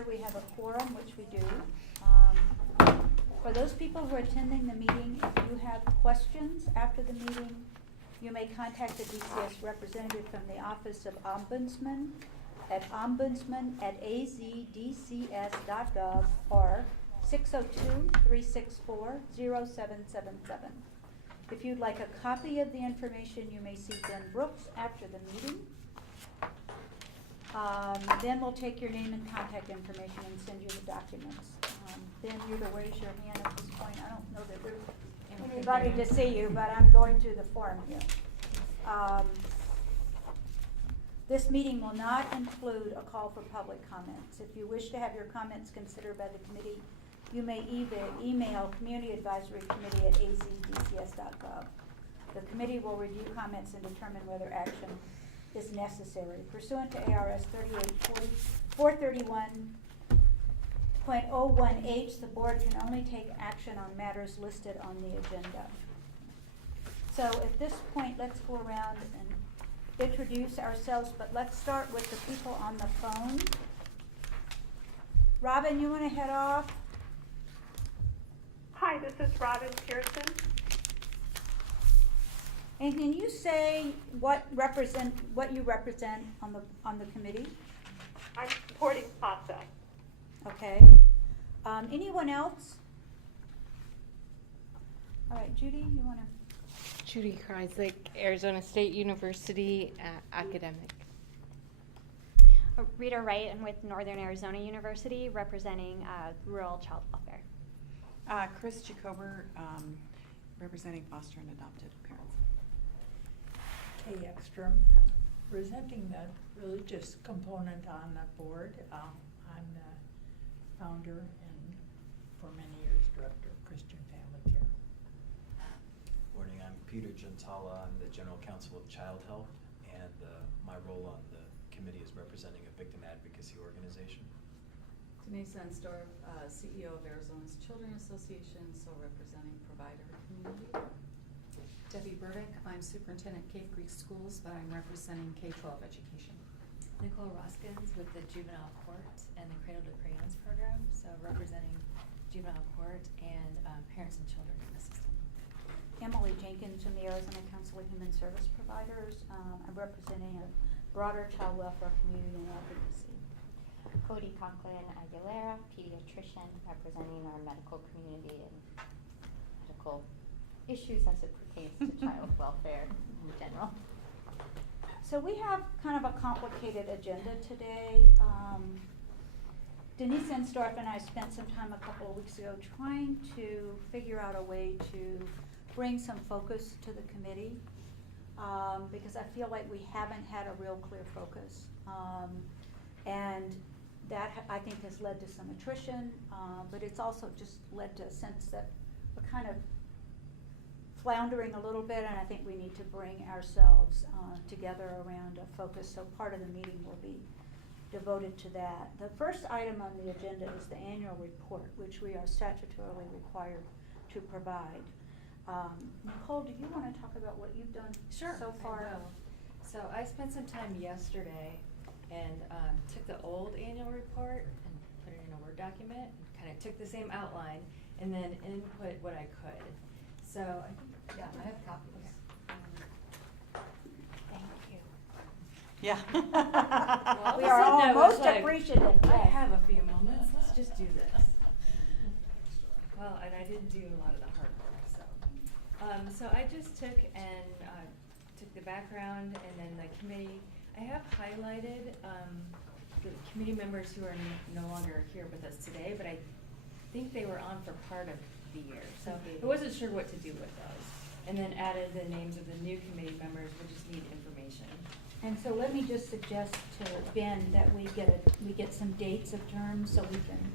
sure we have a quorum, which we do. For those people who are attending the meeting, if you have questions after the meeting, you may contact the DCS representative from the Office of Ombudsman at ombudsman@azdcs.gov or 602-364-0777. If you'd like a copy of the information, you may see Ben Brooks after the meeting. Then we'll take your name and contact information and send you the documents. Ben, you're to raise your hand at this point. I don't know that there's anybody to see you, but I'm going through the form here. This meeting will not include a call for public comments. If you wish to have your comments considered by the committee, you may email Community Advisory Committee at azdcs.gov. The committee will review comments and determine whether action is necessary. Pursuant to ARS 431.01H, the board can only take action on matters listed on the agenda. So at this point, let's go around and introduce ourselves, but let's start with the people on the phone. Robin, you want to head off? Hi, this is Robin Pearson. And can you say what you represent on the committee? I'm supporting PASA. Okay. Anyone else? All right, Judy, you want to? Judy Krysik, Arizona State University academic. Rita Wright, I'm with Northern Arizona University, representing rural child welfare. Kris Jacober, representing foster and adopted parents. Ekstrom, presenting the religious component on the board. I'm the founder and for many years director of Christian Family Care. Morning, I'm Peter Gentala. I'm the General Counsel of Child Health, and my role on the committee is representing a victim advocacy organization. Denise Ensdorff, CEO of Arizona's Children's Association, so representing provider community. Debbie Burdick, I'm superintendent Cave Creek Schools, but I'm representing K-12 education. Nicole Roskens with the Juvenile Court and the Cradle to Crayons program, so representing Juvenile Court and parents and children in the system. Emily Jenkins from the Arizona Council of Human Service Providers. I'm representing a broader child welfare community and advocacy. Cody Conklin-Aguilera, pediatrician, representing our medical community and medical issues as it pertains to child welfare in general. So we have kind of a complicated agenda today. Denise Ensdorff and I spent some time a couple of weeks ago trying to figure out a way to bring some focus to the committee because I feel like we haven't had a real clear focus. And that I think has led to some attrition, but it's also just led to a sense that we're kind of floundering a little bit, and I think we need to bring ourselves together around a focus. So part of the meeting will be devoted to that. The first item on the agenda is the annual report, which we are statutorily required to provide. Nicole, do you want to talk about what you've done so far? I will. So I spent some time yesterday and took the old annual report and put it in a Word document and kind of took the same outline and then input what I could. So I think, yeah, I have copies. Thank you. Yeah. Well, We are all most like, appreciative. I Yes. have a few moments. Let's just do this. Well, and I didn't do a lot of the hard work, so. So I just took the background and then the committee. I have highlighted the committee members who are no longer here with us today, but I think they were on for part of the year. So I wasn't sure what to do with those. And then added the names of the new committee members. We just need information. And so let me just suggest to Ben that we get some dates of terms so we can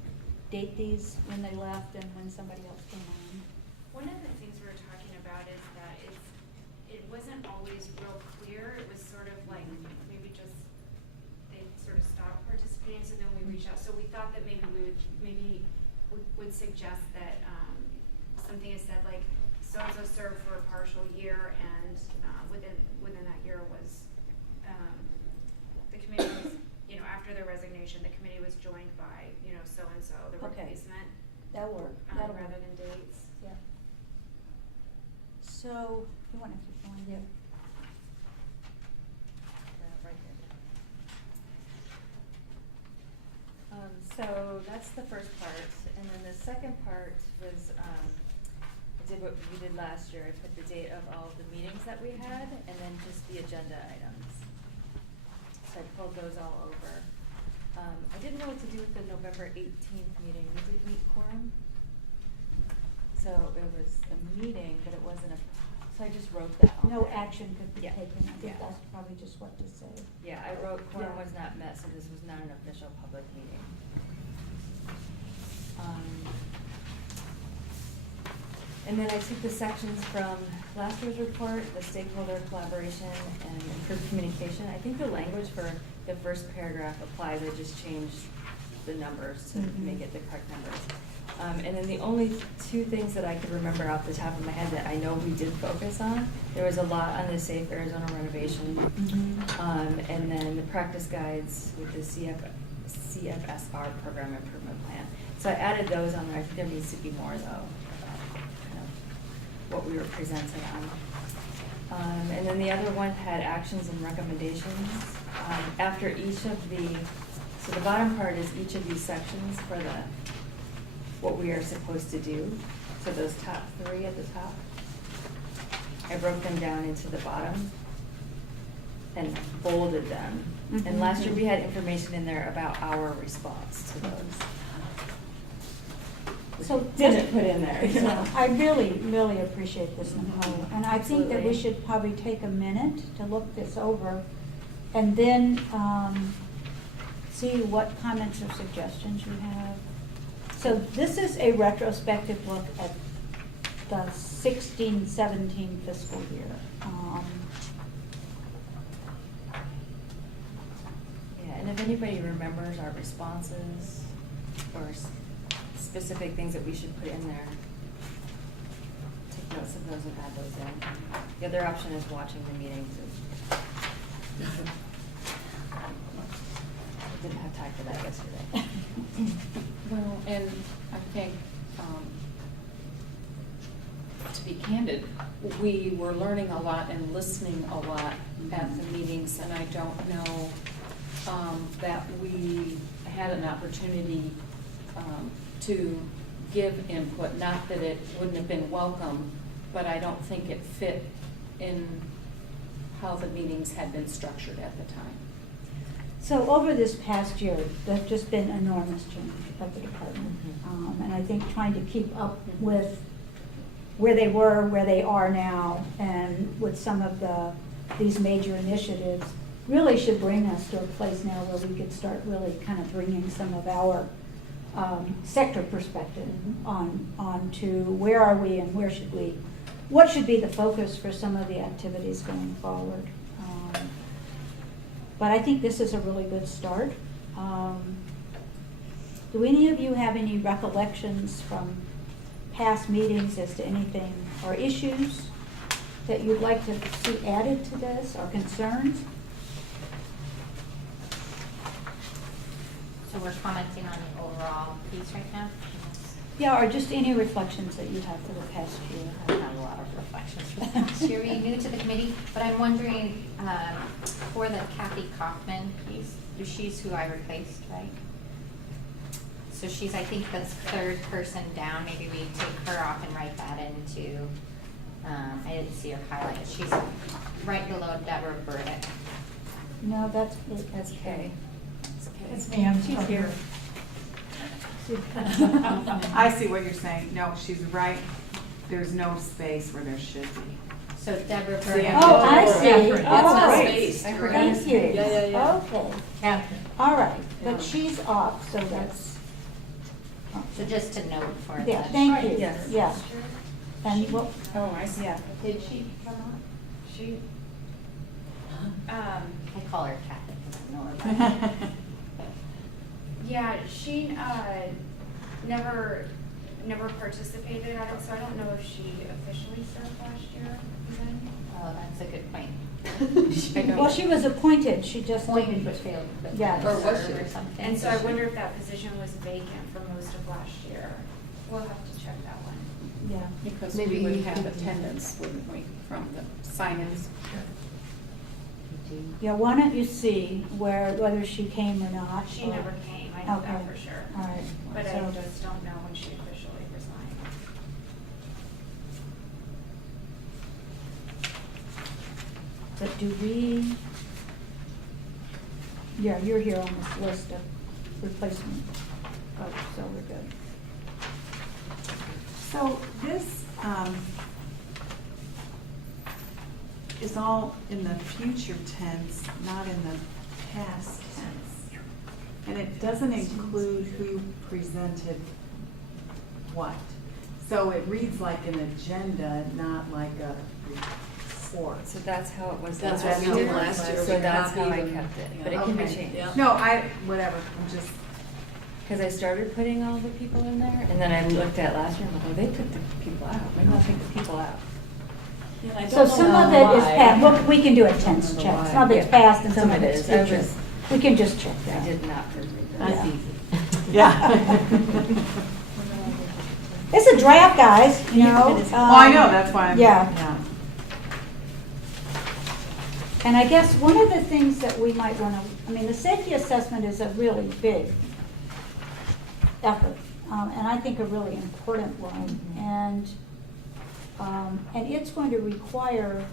date these when they left and when somebody else came on. One of the things we were talking about is that it wasn't always real clear. It was sort of like maybe just they sort of stopped participating, so then we reached out. So we thought that maybe we would suggest that something is said like so and so served for a partial year, and within that year was the committee was, after their resignation, the committee was joined by So, you want to keep going? Yeah. So that's the first part, and then the second part was, I did what we did last year. I put the date of all of the meetings that we had, and then just the agenda items. So I pulled those all over. I didn't know what to do with the November 18th meeting. We did meet quorum. So it was a meeting, but it wasn't a, so I just wrote that on No there. action could be Yeah. taken. I think Yeah. that's probably just what to say. Yeah, I wrote quorum Yeah. was not met, so this was not an official public meeting. And then I took the sections from last year's report, the stakeholder collaboration and improved communication. I think the language for the first paragraph applies, I just changed the numbers to make it the correct numbers. And then the only two things that I could remember off the top of my head that I know we did focus on, there was a lot on the Safe Arizona renovation. And then the practice guides with the CFSR program improvement plan. So I added those on there. I think there needs to be more though, kind of what we were presenting on. And then the other one had actions and recommendations. After each of so the bottom part is each of these sections for what we are supposed to do. So those top three at the top, I broke them down into the bottom and bolded them. And last year we had information in there about our response to those. So Didn't put in there. Yeah, I really, really appreciate this, Nicole. And I think that we Absolutely. should probably take a minute to look this over and then see what comments or suggestions you have. So this is a retrospective look at the 16-17 fiscal year. Yeah, and if anybody remembers our responses or specific things that we should put in there, take notes of those and add those in. The other option is watching the meetings. I didn't have time for that yesterday. Well, and I think, to be candid, we were learning a lot and listening a lot at the meetings, and I don't know that we had an opportunity to give input. Not that it wouldn't have been welcome, but I don't think it fit in how the meetings had been structured at the time. So over this past year, there's just been enormous change at the department. And I think trying to keep up with where they were, where they are now, and with some of these major initiatives really should bring us to a place now where we could start really kind of bringing some of our sector perspective on to where are we and what should be the focus for some of the activities going forward. But I think this is a really good start. Do any of you have any recollections from past meetings as to anything or issues that you'd like to see added to this or concerns? So we're commenting on the overall piece right now? Yeah, or just any reflections that you have for the past year. I've had a lot of reflections for the past year. You're new to the committee, but I'm wondering, for the Kathy Kaufman piece, she's who I replaced, right? So she's, I think, the third person down. Maybe we take her off and write that into, I didn't see her highlighted. She's right below Deborah Burdick. No, that's Kay. It's Pam. She's here. I see what you're saying. No, she's right. There's no space where there should be. So Deborah Burdick. Oh, I see. It's Oh, a space. I forgot Thank his you. name. Okay. Catherine. All right, but Yeah. she's off, so that's. So just to note for Yeah, the. thank you. Yes. Yeah. And what, Oh, I see. yeah. Did she come on? She, I call her Kathy because I know her. yeah, she, never participated at it, so I don't know if she officially served last year even. Oh, that's a good point. Well, she was appointed, she just Appointed didn't. but failed. Yeah. Or was she? Or something. And so I wonder if that position was vacant for most of last year. We'll have to check that one. Yeah. Because Maybe we would you have could- attendance, wouldn't we, from the sign-ins? Yeah, why don't you see whether she came or not? She or- never came, I know that Okay. for sure. All right. But I So- just don't know when she officially resigned. But do we, yeah, you're here on this list of replacement folks, so we're good. So this, is all in the future tense, not in the past tense. And it doesn't include who presented what. So it reads like an agenda, not like a report. So that's how it was That's last what we year. did last year. So We that's how I copied them. kept it, Yeah. but it can be Okay. changed. Yeah. No, whatever, I'm just, Because I started putting all the people in there, and then I looked at last year, and I'm like, oh, they took the people out. Maybe I'll take the people out. Yeah, I So don't some know of it is why. past, well, we can do a tense Remember check, why. some of it's Yeah. past and some of it it's is. I future. was- We can just check that. I did not read that. That's easy. yeah. It's a draft, guys, you know? Well, I know, that's why I'm, Yeah. yeah. And I guess one of the things that we might want to, I mean, the safety assessment is a really big effort, and I think a really important one. And it's going to require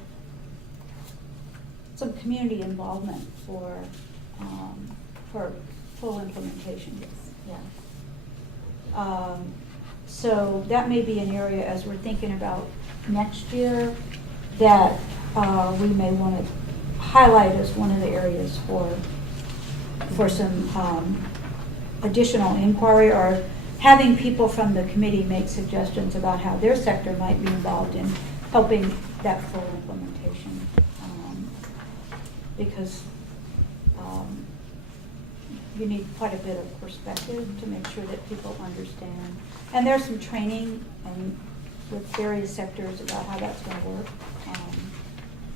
some community involvement for full implementation. Yeah. So that may be an area, as we're thinking about next year, that we may want to highlight as one of the areas for some additional inquiry, or having people from the committee make suggestions about how their sector might be involved in helping that full implementation. Because you need quite a bit of perspective to make sure that people understand. And there's some training and with various sectors about how that's going to work.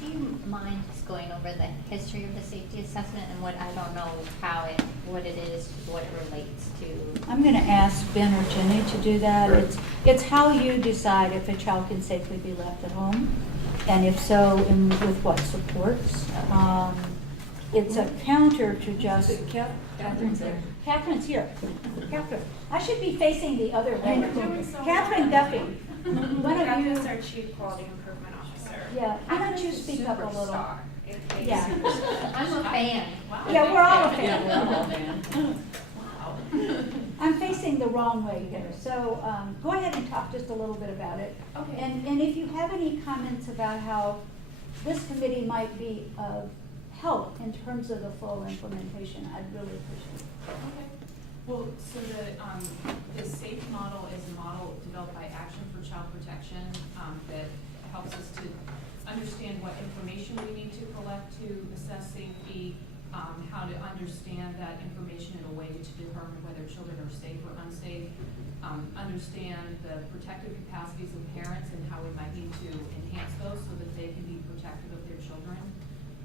Do you mind just going over the history of the safety assessment and what, I don't know what it is, what it relates to? I'm going to ask Ben or Jenny to do that. It's how you decide if a child can safely be left at home, and if so, with what supports. It's a counter to just. Catherine's there. Catherine's here. Catherine, I should be facing the other way. You're doing so Catherine well. Duffy. One of Catherine is you. our chief quality improvement officer. Yeah, why don't you speak up a little? Yeah. I'm a fan. Yeah, we're all a Yeah, fan. we're all a fan. I'm facing the wrong way here, so go ahead and talk just a little bit about it. Okay. And if you have any comments about how this committee might be of help in terms of the full implementation, I'd really appreciate it. Okay. Well, so the SAFE model is a model developed by Action for Child Protection that helps us to understand what information we need to collect to assess safety, how to understand that information in a way to determine whether children are safe or unsafe, understand the protective capacities of parents and how we might need to enhance those so that they can be protective of their children,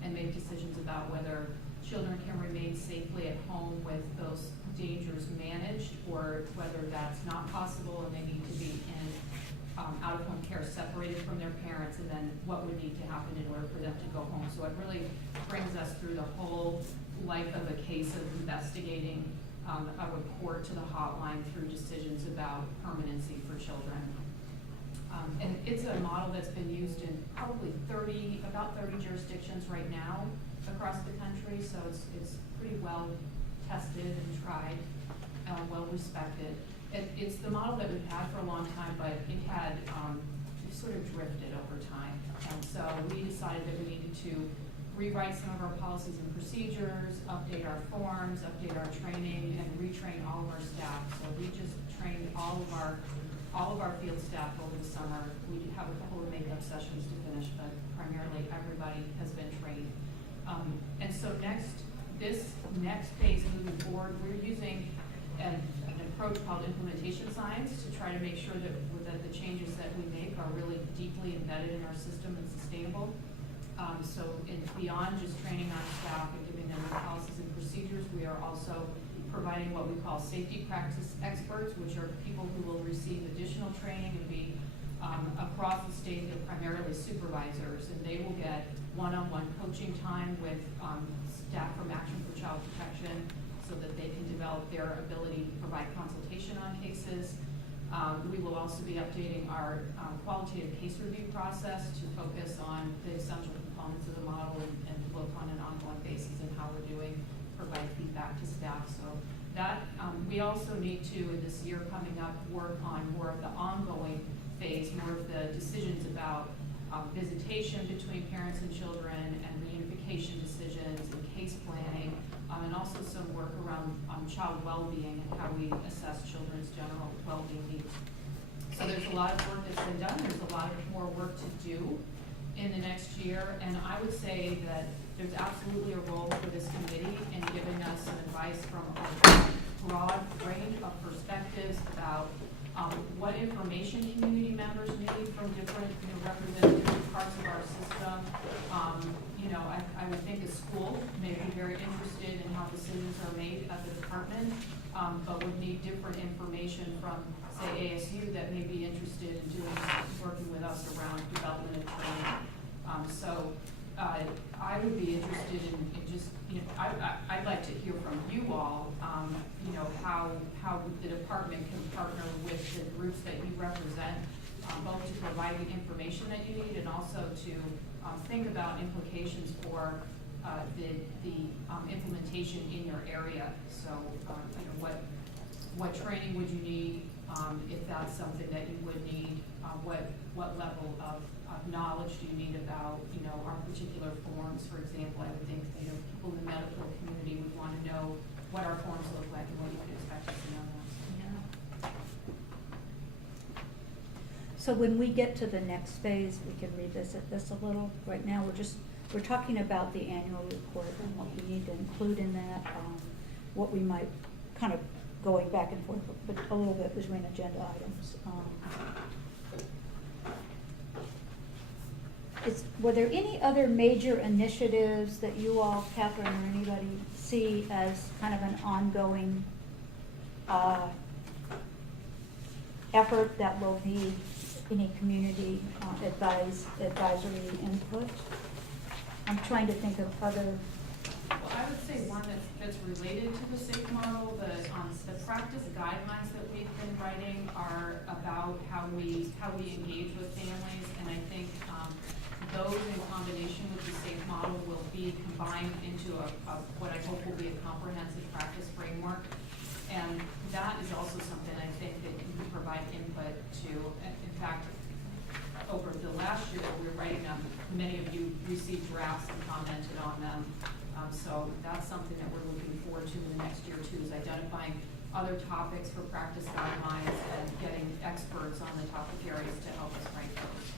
and make decisions about whether children can remain safely at home with those dangers managed, or whether that's not possible and they need to be in out-of-home care separated from their parents, and then what would need to happen in order for them to go home. So it really brings us through the whole life of a case of investigating a report to the hotline through decisions about permanency for children. And it's a model that's been used in probably about 30 jurisdictions right now across the country, so it's pretty well tested and tried, well respected. It's the model that we've had for a long time, but it had sort of drifted over time. And so we decided that we needed to rewrite some of our policies and procedures, update our forms, update our training, and retrain all of our staff. So we just trained all of our field staff over the summer. We have a couple of makeup sessions to finish, but primarily everybody has been trained. And so this next phase moving forward, we're using an approach called implementation science to try to make sure that the changes that we make are really deeply embedded in our system and sustainable. So beyond just training our staff and giving them the policies and procedures, we are also providing what we call safety practice experts, which are people who will receive additional training and be across the state, they're primarily supervisors, and they will get one-on-one coaching time with staff from Action for Child Protection so that they can develop their ability to provide consultation on cases. We will also be updating our qualitative case review process to focus on the essential components of the model and look on an ongoing basis in how we're doing, provide feedback to staff. So that we also need to, in this year coming up, work on more of the ongoing phase, more of the decisions about visitation between parents and children and reunification decisions and case planning, and also some work around child well-being and how we assess children's general well-being needs. So there's a lot of work that's been done. There's a lot of more work to do in the next year, and I would say that there's absolutely a role for this committee in giving us some advice from a broad range of perspectives about what information community members need from different, representative parts of our system. I would think a school may be very interested in how decisions are made at the department, but would need different information from, say, ASU that may be interested in working with us around development and training. I would be interested in just, I'd like to hear from you all, how the department can partner with the groups that you represent, both to provide the information that you need and also to think about implications for the implementation in your area. So, what training would you need, if that's something that you would need? What level of knowledge do you need about, our particular forms? For example, I would think, people in the medical community would want to know what our forms look like and what you would expect to see on them. So when we get to the next phase, we can revisit this a little. Right now, we're talking about the annual report and what we need to include in that, what we might kind of going back and forth, but a little bit between agenda items. Were there any other major initiatives that you all, Catherine or anybody, see as kind of an ongoing effort that will need any community advisory input? I'm trying to think of other. Well, I would say one that's related to the SAFE model, the practice guidelines that we've been writing are about how we engage with families, and I think those in combination with the SAFE model will be combined into what I hope will be a comprehensive practice framework. And that is also something I think that you can provide input to. In fact, over the last year that we were writing them, many of you received drafts and commented on them. So that's something that we're looking forward to in the next year too, is identifying other topics for practice guidelines and getting experts on the topic areas to help us write those.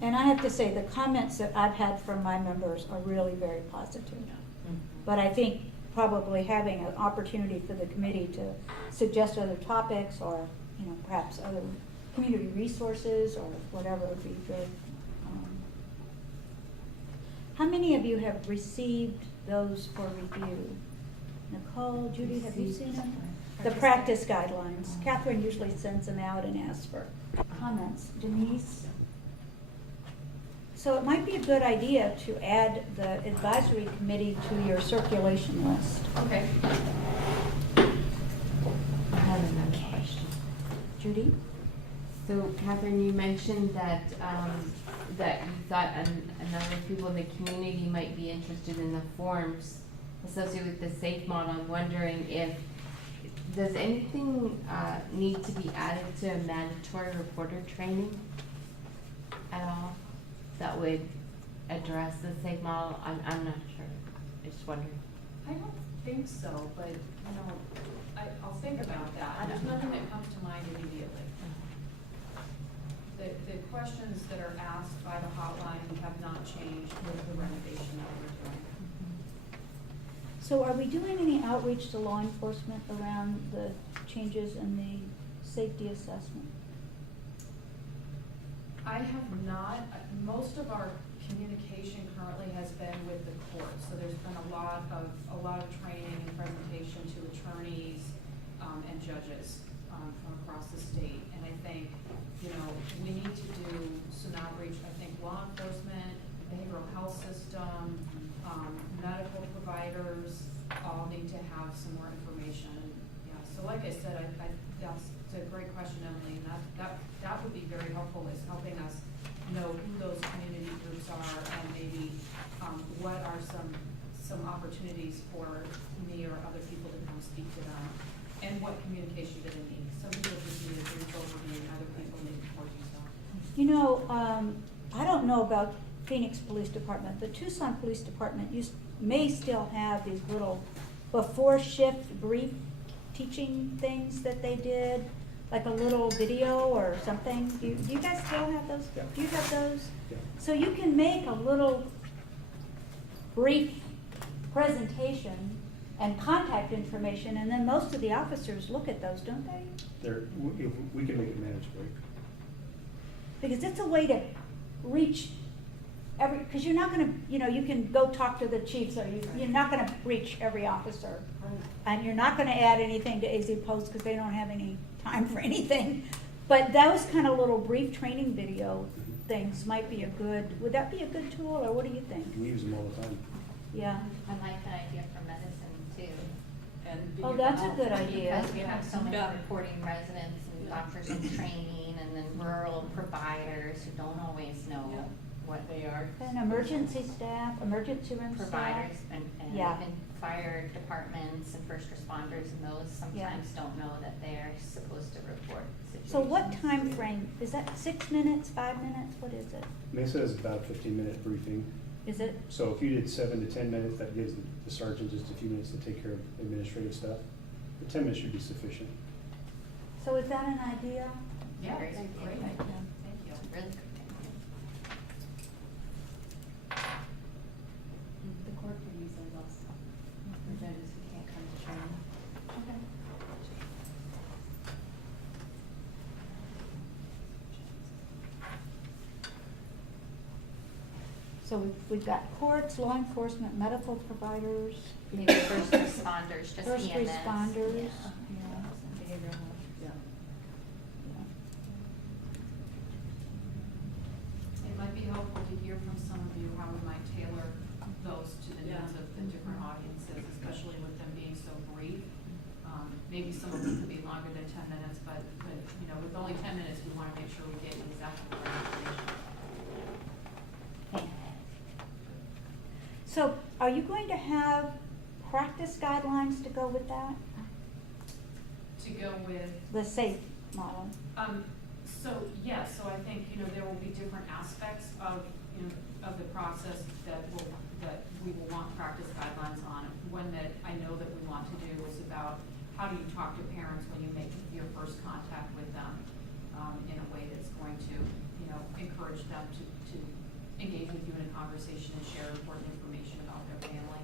And I have to say, the comments that I've had from my members are really very positive. Mm-hmm. But I think probably having an opportunity for the committee to suggest other topics or, perhaps other community resources or whatever would be good. How many of you have received those for review? Nicole, Judy, have you seen them? The practice guidelines. Catherine usually sends them out and asks for comments. Denise? So it might be a good idea to add the advisory committee to your circulation list. Okay. I have another question. Judy? So, Catherine, you mentioned that that you thought a number of people in the community might be interested in the forms associated with the SAFE model. I'm wondering does anything need to be added to mandatory reporter training at all that would address the SAFE model? I'm not sure. I just wondering. I don't think so, but I'll think about that. There's nothing that comes to mind immediately. The questions that are asked by the hotline have not changed with the renovation that we're doing. So are we doing any outreach to law enforcement around the changes in the safety assessment? I have not. Most of our communication currently has been with the courts, so there's been a lot of training and presentation to attorneys and judges from across the state. And I think, you know, we need to do some outreach. I think law enforcement, behavioral health system, medical providers all need to have some more information. Yeah, so like I said, that's a great question, Emily, and that would be very helpful, is helping us know who those community groups are, and maybe what are some opportunities for me or other people to come speak to them, and what communication do they need. Some people just need a brief overview, and other people need more detail. You know, I don't know about Phoenix Police Department. The Tucson Police Department may still have these little before shift brief teaching things that they did, like a little video or something. Do you guys still have those? Yeah. Do you have those? Yeah. So you can make a little brief presentation and contact information, and then most of the officers look at those, don't they? If we can make it manageable. Because it's a way to reach because you're not gonna, you know, you can go talk to the chiefs, or you're not gonna reach every officer. And you're not gonna add anything to AZ Post because they don't have any time for anything. But those kind of little brief training video things might be would that be a good tool, or what do you think? We use them all the time. Yeah. I like that idea for medicine too. And Oh, that's a good idea. Because we have so many Yeah. reporting residents and doctors in training, and then rural providers who don't always know Yeah. what they are. And emergency staff, emergency room staff. Providers and Yeah. even fire departments and first responders, and those sometimes don't know that they're supposed to report situations. So what time frame, is that 6 minutes, 5 minutes, what is it? Mesa is about a 15-minute briefing. Is it? So if you did 7 to 10 minutes, that gives the sergeant just a few minutes to take care of administrative stuff. The 10 minutes should be sufficient. So is that an idea? Yeah, Very it's a good great idea. idea. Thank you. It's a really good idea. The court could use those also, for judges who can't come to training. Okay. So we've got courts, law enforcement, medical providers. Maybe first responders, just First EMS. responders. Yeah. behavioral health. Yeah. It might be helpful to hear from some of you how we might tailor those to the needs of the different audiences, especially with them being so brief. Maybe some of them could be longer than 10 minutes, but you know, with only 10 minutes, we want to make sure we get exactly the right information. So are you going to have practice guidelines to go with that? To go with, The SAFE model? so yes, so I think, you know, there will be different aspects of, you know, of the process that we will want practice guidelines on. One that I know that we want to do is about how do you talk to parents when you make your first contact with them, in a way that's going to, you know, encourage them to engage with you in a conversation and share important information about their family.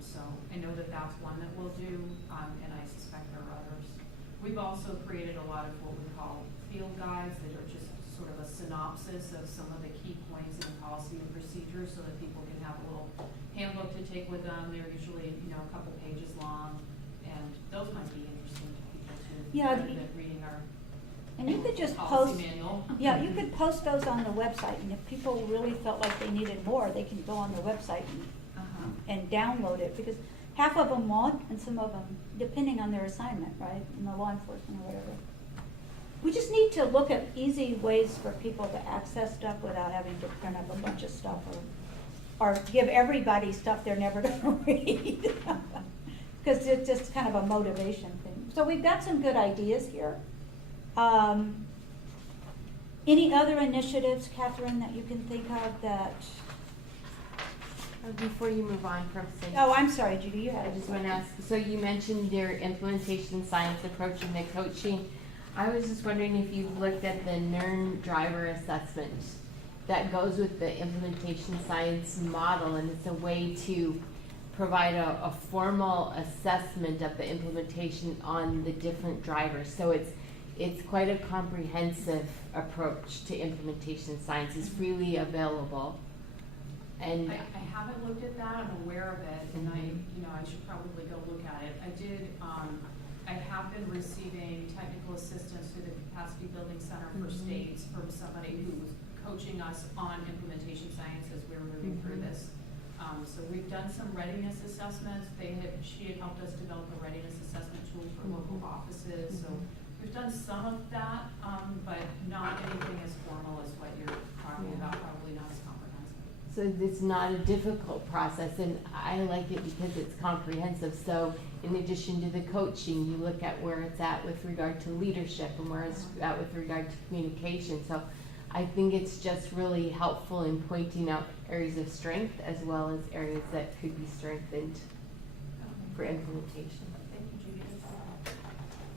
So I know that that's one that we'll do, and I suspect there are others. We've also created a lot of what we call field guides that are just sort of a synopsis of some of the key points in the policy and procedures, so that people can have a little handbook to take with them. They're usually, you know, a couple pages long, and those might be interesting to people too. Yeah, rather than reading our And you could just policy post, manual. yeah, you could post those on the website, and if people really felt like they needed more, they can go on the website and download it, because half of them won't, and some of them, depending on their assignment, right, in the law enforcement or whatever. We just need to look at easy ways for people to access stuff without having to print up a bunch of stuff, or give everybody stuff they're never gonna read. Because it's just kind of a motivation thing. So we've got some good ideas here. Any other initiatives, Catherine, that you can think of that? Before you move on from SAFE. Oh, I'm sorry, Judy, you had I it. just want to ask, so you mentioned your implementation science approach and the coaching. I was just wondering if you've looked at the NERN driver assessment that goes with the implementation science model, and it's a way to provide a formal assessment of the implementation on the different drivers. So it's quite a comprehensive approach to implementation science. It's freely available. And I haven't looked at that, I'm aware of it, and I should probably go look at it. I I have been receiving technical assistance through the Capacity Building Center for States from somebody who's coaching us on implementation science as we're moving through this. So we've done some readiness assessments. She had helped us develop a readiness assessment tool for local offices. So we've done some of that, but not anything as formal as what you're talking about, probably not as comprehensive. So it's not a difficult process, and I like it because it's comprehensive. So in addition to the coaching, you look at where it's at with regard to leadership and where it's at with regard to communication. So I think it's just really helpful in pointing out areas of strength as well as areas that could be strengthened for implementation.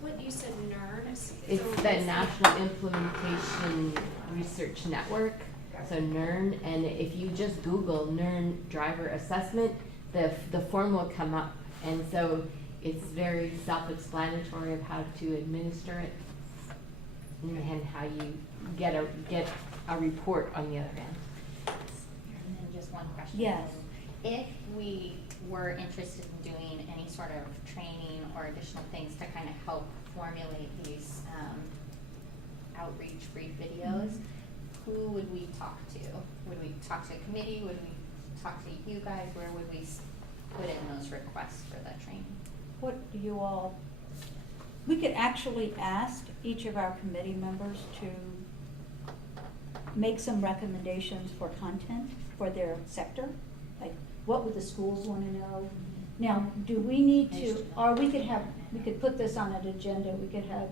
What you said, NERN? It's the National Implementation Research Network, so NERN, and if you just Google NERN driver assessment, the form will come up, and so it's very self-explanatory of how to administer it and how you get a report on the other end. And then just one question. Yes. If we were interested in doing any sort of training or additional things to kind of help formulate these outreach brief videos, who would we talk to? Would we talk to a committee? Would we talk to you guys? Where would we put in those requests for the training? What do you all, we could actually ask each of our committee members to make some recommendations for content for their sector. Like, what would the schools want to know? Now, do we need to, or we could put this on an agenda, we could have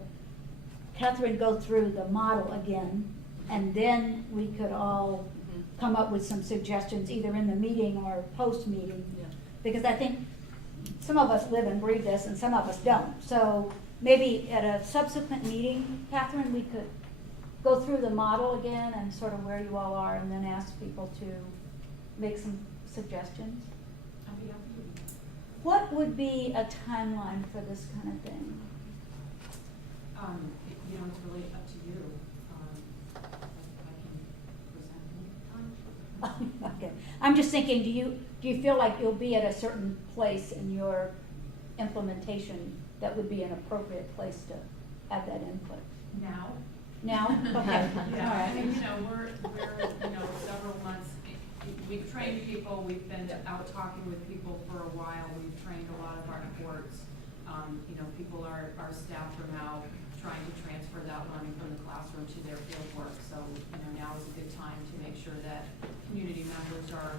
Catherine go through the model again, and then we could all come up with some suggestions either in the meeting or post-meeting. Yeah. Because I think some of us live and breathe this and some of us don't. So maybe at a subsequent meeting, Catherine, we could go through the model again and sort of where you all are, and then ask people to make some suggestions. I'll be happy to do that. What would be a timeline for this kind of thing? You know, it's really up to you. I can present anytime. Okay, I'm just thinking, do you feel like you'll be at a certain place in your implementation that would be an appropriate place to have that input? Now? Now? Okay, all Yeah, I right. mean, you know, we're, several months, we've trained people, we've been out talking with people for a while, we've trained a lot of our courts. People our staff are now trying to transfer that learning from the classroom to their field work. So, now is a good time to make sure that community members are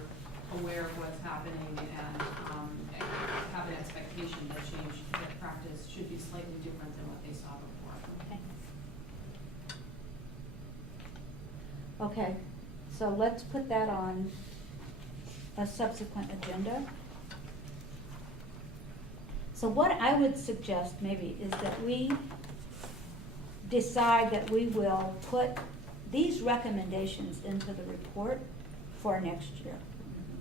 aware of what's happening and have an expectation that that practice should be slightly different than what they saw before. Okay, so let's put that on a subsequent agenda. So what I would suggest maybe is that we decide that we will put these recommendations into the report for next year.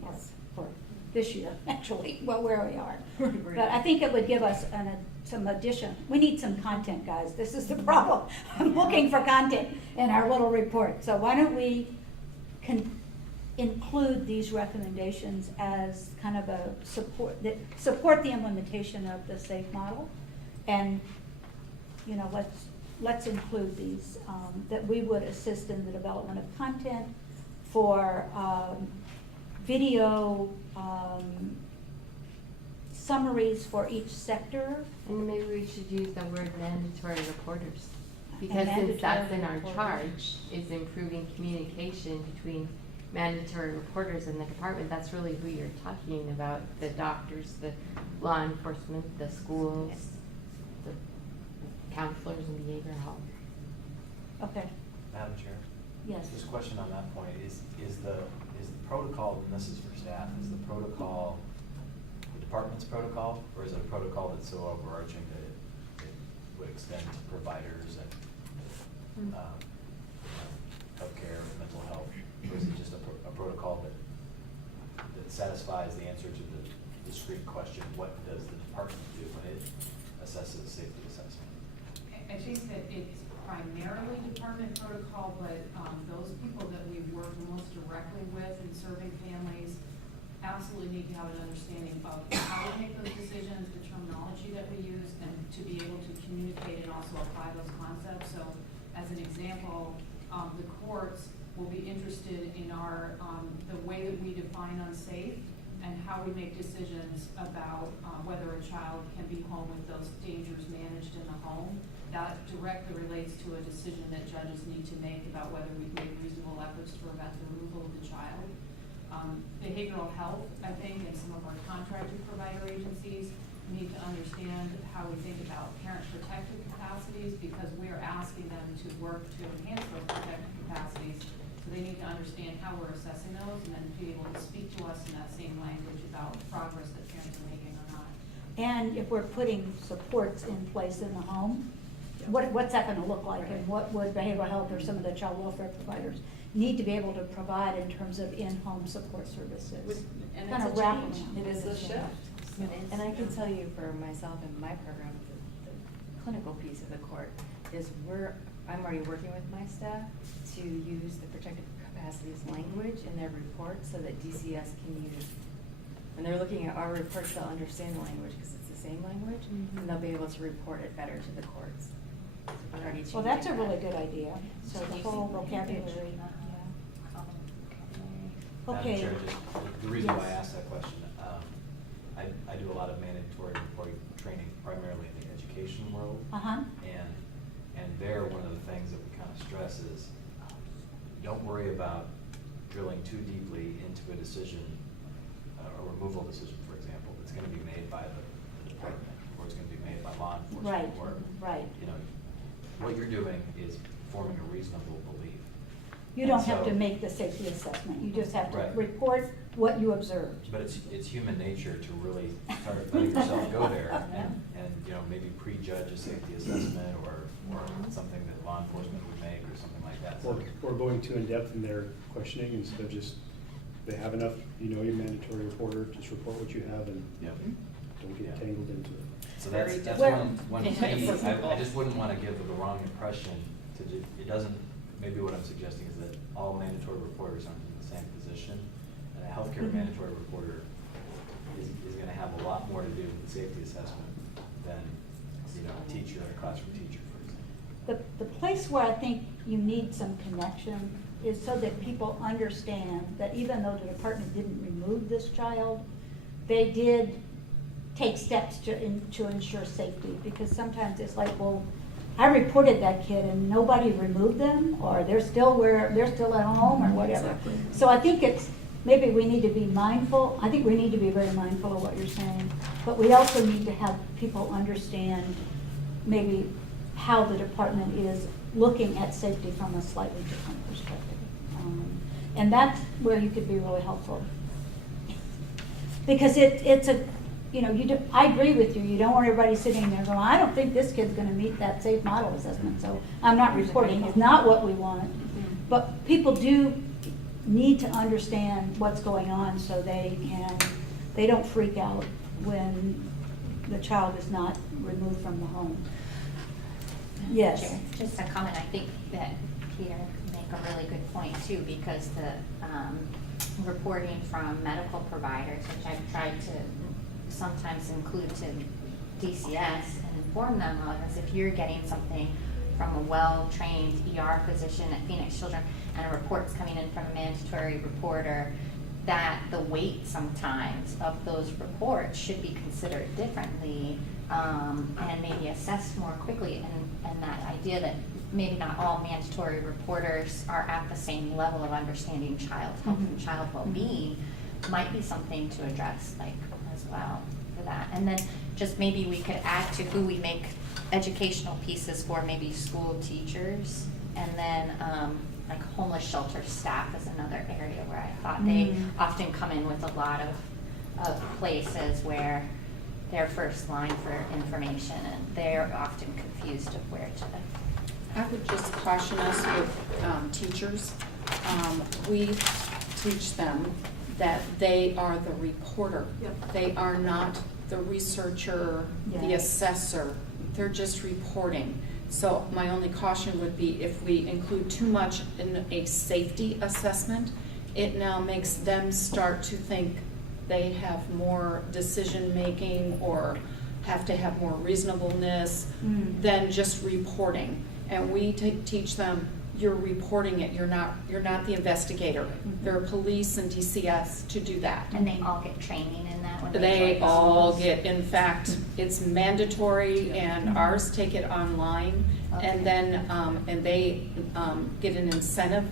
Or for this year, actually, well, where we are. But I think it would give us some addition. We need some content, guys. This is the problem. I'm looking for content in our little report. So why don't we include these recommendations as kind of a support the implementation of the SAFE model, and let's include these that we would assist in the development of content for video summaries for each sector. And maybe we should use the word mandatory reporters. Because since mandatory that's in our reporters. charge, is improving communication between mandatory reporters in the department. That's really who you're talking about, the doctors, the law enforcement, the schools, the counselors in behavioral health. Okay, Madam Chair? yes. Just a question on that point, is the protocol, and this is for staff, is the protocol the department's protocol, or is it a protocol that's so overarching that it would extend to providers and healthcare and mental health? Or is it just a protocol that satisfies the answer to the discrete question, what does the department do when it assesses safety assessment? I think that it's primarily department protocol, but those people that we work most directly with in serving families absolutely need to have an understanding of how we make those decisions, the terminology that we use, and to be able to communicate and also apply those concepts. So as an example, the courts will be interested in our, the way that we define unsafe and how we make decisions about whether a child can be home with those dangers managed in the home. That directly relates to a decision that judges need to make about whether we've made reasonable efforts to prevent the removal of the child. Behavioral health, I think, and some of our contracted provider agencies need to understand how we think about parent protective capacities, because we're asking them to work to enhance those protective capacities. So they need to understand how we're assessing those and then be able to speak to us in that same language about progress that parents are making or not. And if we're putting supports in place in the home, what's that gonna look like? And what would behavioral health or some of the child welfare providers need to be able to provide in terms of in-home support services? And Kind of it's a wrap change, around. it is a shift. And I can tell you for myself and my program, the clinical piece of the court is I'm already working with my staff to use the protective capacities language in their reports so that DCS can use. When they're looking at our reports, they'll understand the language because it's the same language, and they'll be able to report it better to the courts. So we're already Well, that's a changing really that. good idea, so the whole vocabulary. Madam Okay. Chair, just the reason why I Yes. asked that question, I do a lot of mandatory reporting training primarily in the education world. Uh-huh. And there, one of the things that we kind of stress is, don't worry about drilling too deeply into a decision, a removal decision, for example, that's gonna be made by the department, or it's gonna be made by law enforcement. Right, Or, right. you know, what you're doing is forming a reasonable belief. You And don't have to so- make the safety assessment, you just have to Right. report what you observed. But it's human nature to really start letting yourself go there and, you know, maybe prejudge a safety assessment or something that law enforcement would make or something like that. So- Or going too in-depth in their questioning instead of just, they have enough, you know, your mandatory reporter, just report what you have and Yep. don't get Yeah. tangled into it. So that's Well- one key, I just wouldn't wanna give the wrong impression to do, it doesn't, maybe what I'm suggesting is that all mandatory reporters aren't in the same position. And a healthcare Mhm. mandatory reporter is gonna have a lot more to do with the safety assessment than, you know, a teacher, a classroom teacher, for example. The place where I think you need some connection is so that people understand that even though the department didn't remove this child, they did take steps to ensure safety, because sometimes it's like, well, I reported that kid and nobody removed them, or they're still at home or whatever. Exactly. So I think maybe we need to be mindful, I think we need to be very mindful of what you're saying, but we also need to have people understand maybe how the department is looking at safety from a slightly different perspective. And that's where you could be really helpful. Because it's a, you know, I agree with you, you don't want everybody sitting there going, I don't think this kid's gonna meet that safe model assessment, so I'm not reporting, it's not what we want. But people do need to understand what's going on so they don't freak out when the child is not removed from the home. Yes. Chair, just a comment, I think that Peter make a really good point too, because the reporting from medical providers, which I've tried to sometimes include to DCS and inform them of, is if you're getting something from a well-trained ER physician at Phoenix Children and a report's coming in from a mandatory reporter, that the weight sometimes of those reports should be considered differently and maybe assessed more quickly, and that idea that maybe not all mandatory reporters are at the same level of understanding child health and child well-being might be something to address, like, as well for that. And then just maybe we could add to who we make educational pieces for, maybe school teachers, and then like homeless shelter staff is another area where I thought they often come in with a lot of places where they're first line for information, and they're often confused of where to. I would just caution us with teachers. We teach them that they are the reporter. Yep. They are not the researcher, the Yes. assessor. They're just reporting. So my only caution would be if we include too much in a safety assessment, it now makes them start to think they have more decision-making or have to have more reasonableness than just reporting. And we teach them, you're reporting it, you're not the investigator. There are police and DCS to do that. And they all get training in that when They join the all schools? get, in fact, it's mandatory, and ours take it online, and then, and they get an incentive.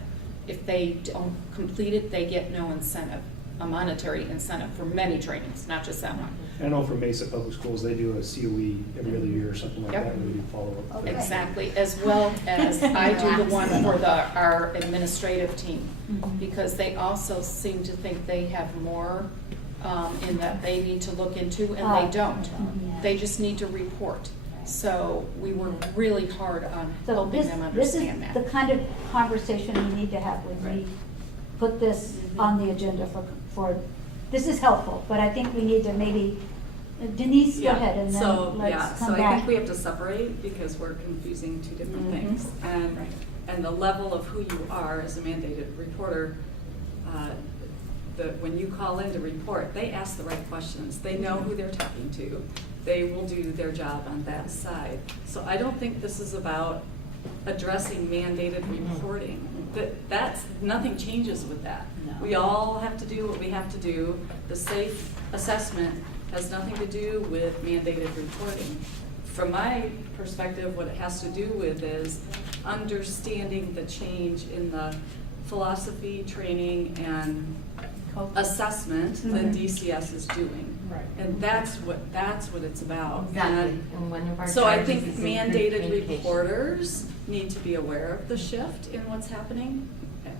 If they don't complete it, they get no incentive, a monetary incentive for many trainings, not just that one. I know for Mesa Public Schools, they do a COE every other year or something like Yep. that, where we do follow-up. Okay. Exactly, as well as I do the one for our administrative team, because they also seem to think they have more in that they need to look into, and they don't. They just need to report. So we work really hard on So helping them understand This that. is the kind of conversation we need to have when we put this on the agenda for, this is helpful, but I think we need to maybe, Denise, go Yeah, ahead, and then so, let's yeah, come so I back. think we have to separate because we're confusing two different things. And the level of who you are as a mandated reporter, when you call in to report, they ask the right questions. They know who they're talking to. They will do their job on that side. So I don't think this is about addressing mandated reporting. That's, nothing changes with that. We all have to do what we have to do. The safe assessment has nothing to do with mandated reporting. From my perspective, what it has to do with is understanding the change in the philosophy, training, and assessment that DCS is doing. Right. And that's what it's about. Exactly, And and one of our so I charges think is improved mandated communication. reporters need to be aware of the shift in what's happening.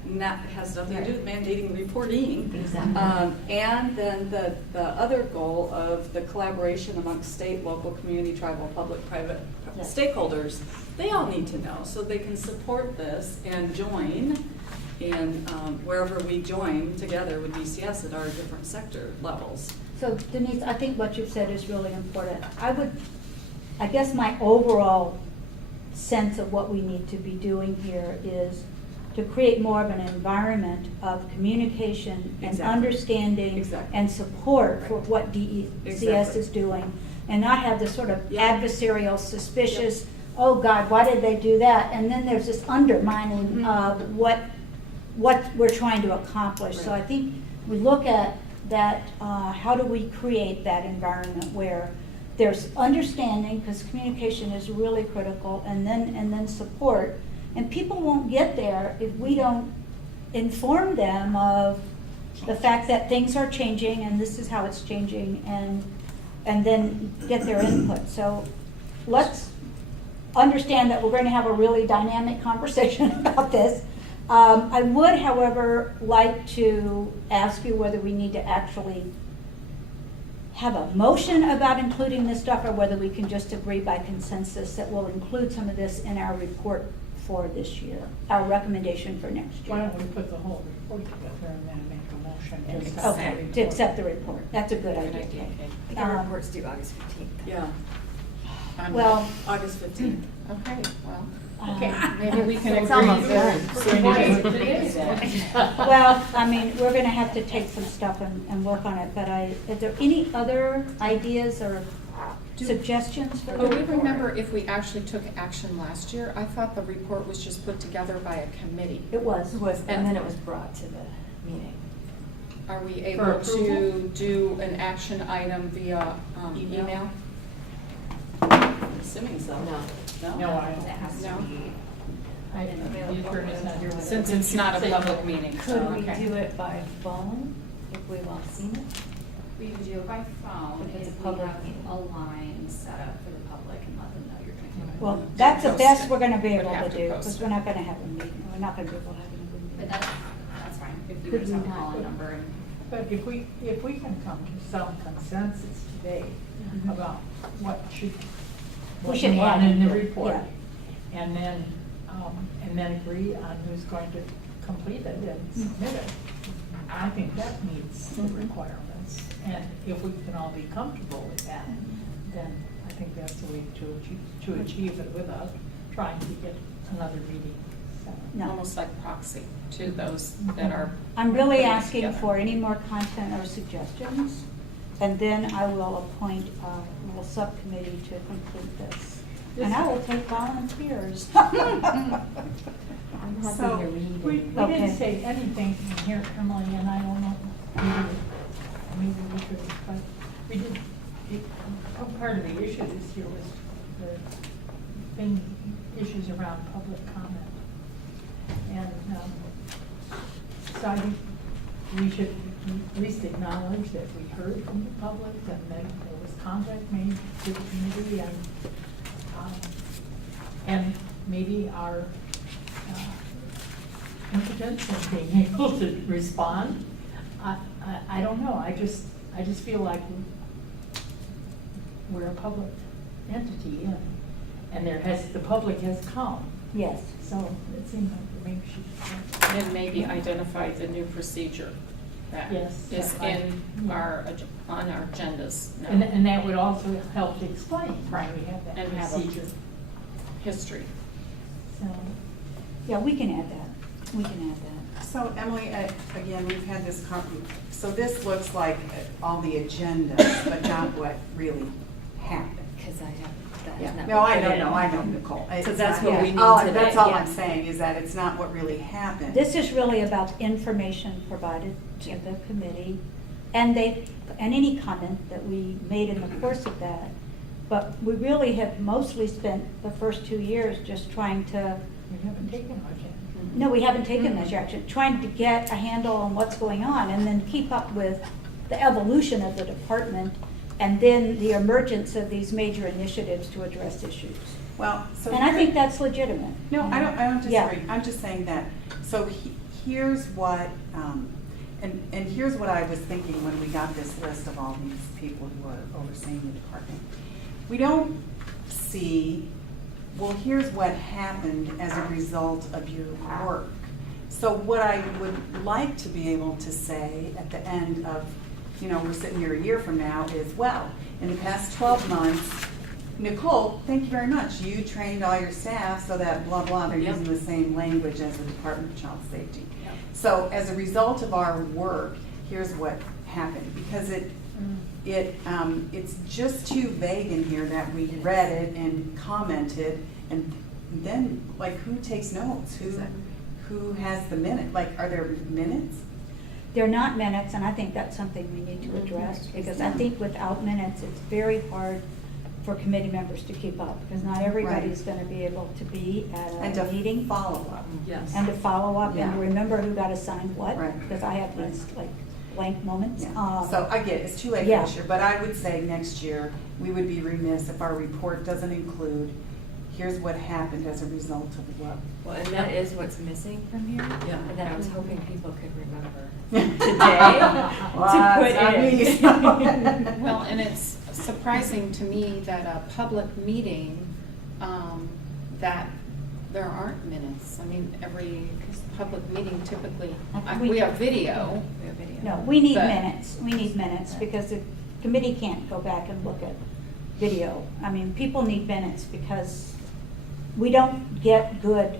And that has nothing to do with mandating reporting. Exactly. And then the other goal of the collaboration amongst state, local, community, tribal, public, private stakeholders, they all need to know so they can support this and join in wherever we join together with DCS at our different sector levels. So Denise, I think what you've said is really important. I guess my overall sense of what we need to be doing here is to create more of an environment of communication and Exactly. understanding Exactly. and support for what DCS Exactly. is doing, and not have this sort of Yeah. adversarial, suspicious, oh God, why did they do that? And then there's this undermining of what we're trying to accomplish. So I Right. think we look at that, how do we create that environment where there's understanding, because communication is really critical, and then support. And people won't get there if we don't inform them of the fact that things are changing and this is how it's changing, and then get their input. So let's understand that we're going to have a really dynamic conversation about this. I would, however, like to ask you whether we need to actually have a motion about including this stuff, or whether we can just agree by consensus that we'll include some of this in our report for this year, our recommendation for next Why year. don't we put the whole report together and then make a motion to accept the Okay, report? to accept the report. That's a good idea. The report's due August 15th. Yeah, Well, August 15th. Okay, well, okay. maybe we can It's agree. almost done. Well, I mean, we're gonna have to take some stuff and work on it, but is there any other ideas or suggestions for the But we report? remember if we actually took action last year, I thought the report was just put together by a committee. It was. And then it was brought to the meeting. Are we For able to approval? do an action item via email? Assuming so. No. No? No, I It has to No. be. the attorney's not here. Since it's not a public meeting, so, Could we okay. do it by phone if we've all seen it? We could do it by phone If it's if a we public have meeting. a line set up for the public and let them know you're gonna come. Well, that's the Post best it. we're gonna be Would able have to to do, post because it. we're not gonna have a meeting, we're not gonna be able to have a meeting. But that's fine, if you Could just we have a not call put- in number and. But if we can come to some consensus today about what We what should we want add in the into it, report, yeah. and then agree on who's going to complete it and submit it, I think that meets the requirements. And if we can all be comfortable with that, then I think that's the way to achieve it without trying to get another meeting No. almost like proxy to those that are. I'm really putting it asking together. for any more content or suggestions, and then I will appoint a little subcommittee to complete this. And I will take volunteers. I'm happy So, to read We it. Okay. didn't say anything in here, Emily, and I don't know, maybe we could, but we did, part of the issue this year was issues around public comment. And, so I think we should at least acknowledge that we heard from the public and that there was contact made to the community and maybe our impotence in being able to respond. I don't know, I just feel like we're a public entity and the public has come. Yes. So it seems like maybe we should. And maybe identify the new procedure that Yes, is yeah, in on our agendas now. And that would also help to explain why we have that And have a procedure. history. So, Yeah, we can add that. We can add that. So Emily, again, we've had this, so this looks like all the agendas, but not what really happened. Because I have, that Yeah, is not. no, I put in. know, Nicole. So It's that's not- what we yeah. need Oh, today, that's all yeah. I'm saying, is that it's not what really happened. This is really about information provided to the committee, and any comment that we made in the course of that. But we really have mostly spent the first 2 years just trying to, we haven't taken much action. no, we haven't taken much action, trying to get a handle on what's going on and then keep up with the evolution of the department and then the emergence of these major initiatives to address issues. Well, so. And I think that's legitimate. No, I don't Yeah. disagree. I'm just saying that, so here's what, and here's what I was thinking when we got this list of all these people who are overseeing the department. We don't see, well, here's what happened as a result of your work. So what I would like to be able to say at the end of, we're sitting here a year from now is, well, in the past 12 months, Nicole, thank you very much. You trained all your staff so that blah, blah, they're Yep. using the same language as the Department of Child Safety. Yep. So as a result of our work, here's what happened, because it's just too vague in here that we read it and commented, and then, like, who takes notes? Who has the minute? Like, are there minutes? They're not minutes, and I think that's something we need to address, because I think without minutes, it's very hard for committee members to keep up, because not everybody's gonna be able to be And at to a meeting. follow up. Yes. And to follow up, and Yeah. to remember who got assigned what, Right. because I have these, like, blank moments. Yeah. So I get it, it's too late yeah. this year, but I would say next year, we would be remiss if our report doesn't include, here's what happened as a result of what. Well, and that is what's missing from here. Yeah. And that I was hoping people could remember Today? to put in. Well, and it's surprising to me that a public meeting, that there aren't minutes. I mean, every public meeting typically, we have video. We have video. No, we need But- minutes, because the committee can't go back and look at video. I mean, people need minutes, because we don't get good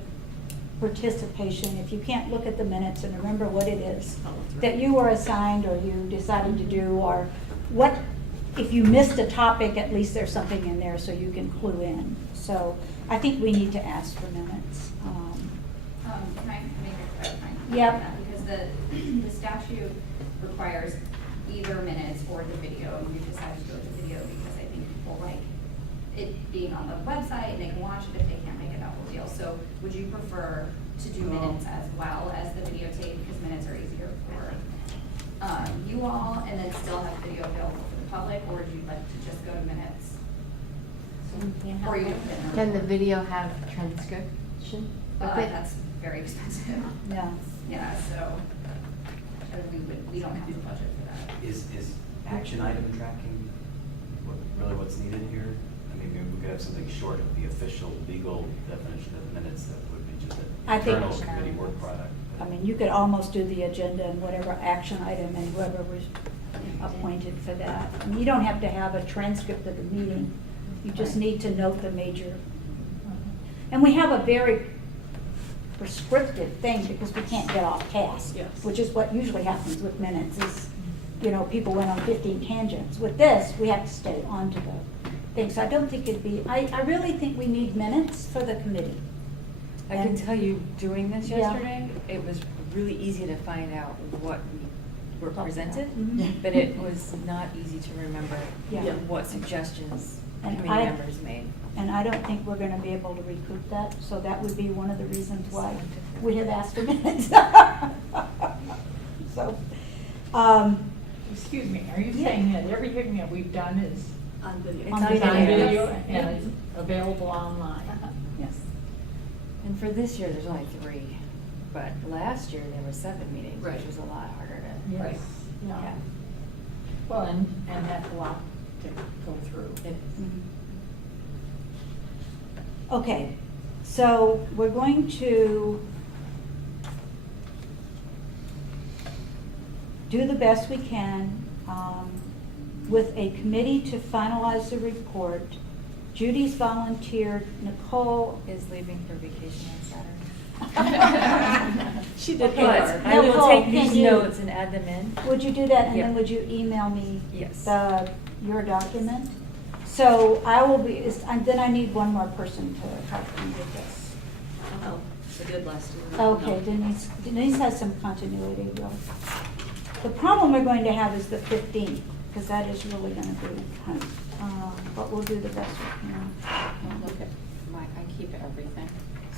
participation if you can't look at the minutes and remember what it is that you were assigned or you decided to do, or what, if you missed a topic, at least there's something in there so you can clue in. So I think we need to ask for minutes. Can I make a clarifying? Yep. on that? Because the statute requires either minutes or the video, and we decided to go with the video because I think people like it being on the website and they can watch it if they can't make it that whole deal. So would you prefer to do minutes as well as the videotape, because minutes are easier for you all, and then still have video available for the public, or would you like to just go to minutes? Or you can put it in Can the video have transcription with it? That's very expensive. Yeah. Yeah, so we don't have the budget for that. Is action item tracking what's needed here? I mean, maybe we could have something short of the official legal definition of minutes that would be just I an think- internal committee work product. I mean, you could almost do the agenda and whatever action item and whoever was appointed for that. I mean, you don't have to have a transcript of the meeting. You just need to note the major. And we have a very prescriptive thing because we can't get off task. Yes. Which is what usually happens with minutes is, you know, people went on 15 tangents. With this, we have to stay on to the thing. So I don't think it'd be, I really think we need minutes for the committee. I can And- tell you, doing this Yeah. yesterday, it was really easy to find out what we were Talked presented, about. Mhm. but it was not easy to remember Yeah. what suggestions And committee I- members made. And I don't think we're gonna be able to recoup that, so that would be one of the reasons why we have asked for minutes. So, Excuse me, are you Yeah. saying that everything that we've done is On video. It's on on is on video. video Yep. and is available online? yes. And for this year, there's only 3, but last year there were 7 meetings, Right. which was a lot harder to. Yes, Right. yeah. Yeah. Well, and that's a lot to go through. It- Okay, so we're going to do the best we can with a committee to finalize the report. Judy's volunteered, Nicole. Is leaving for vacation on Saturday. She did Okay. good. But I will Nicole, take can these you- notes and add them in. Would you do that, and Yeah. then would you email me Yes. your document? So I will be, then I need one more person to help me with this. Oh, I did last year. Okay, No. Denise has some continuity, will. The problem we're going to have is the 15th, because that is really gonna be, but we'll do the best we can. I'll look at I keep everything,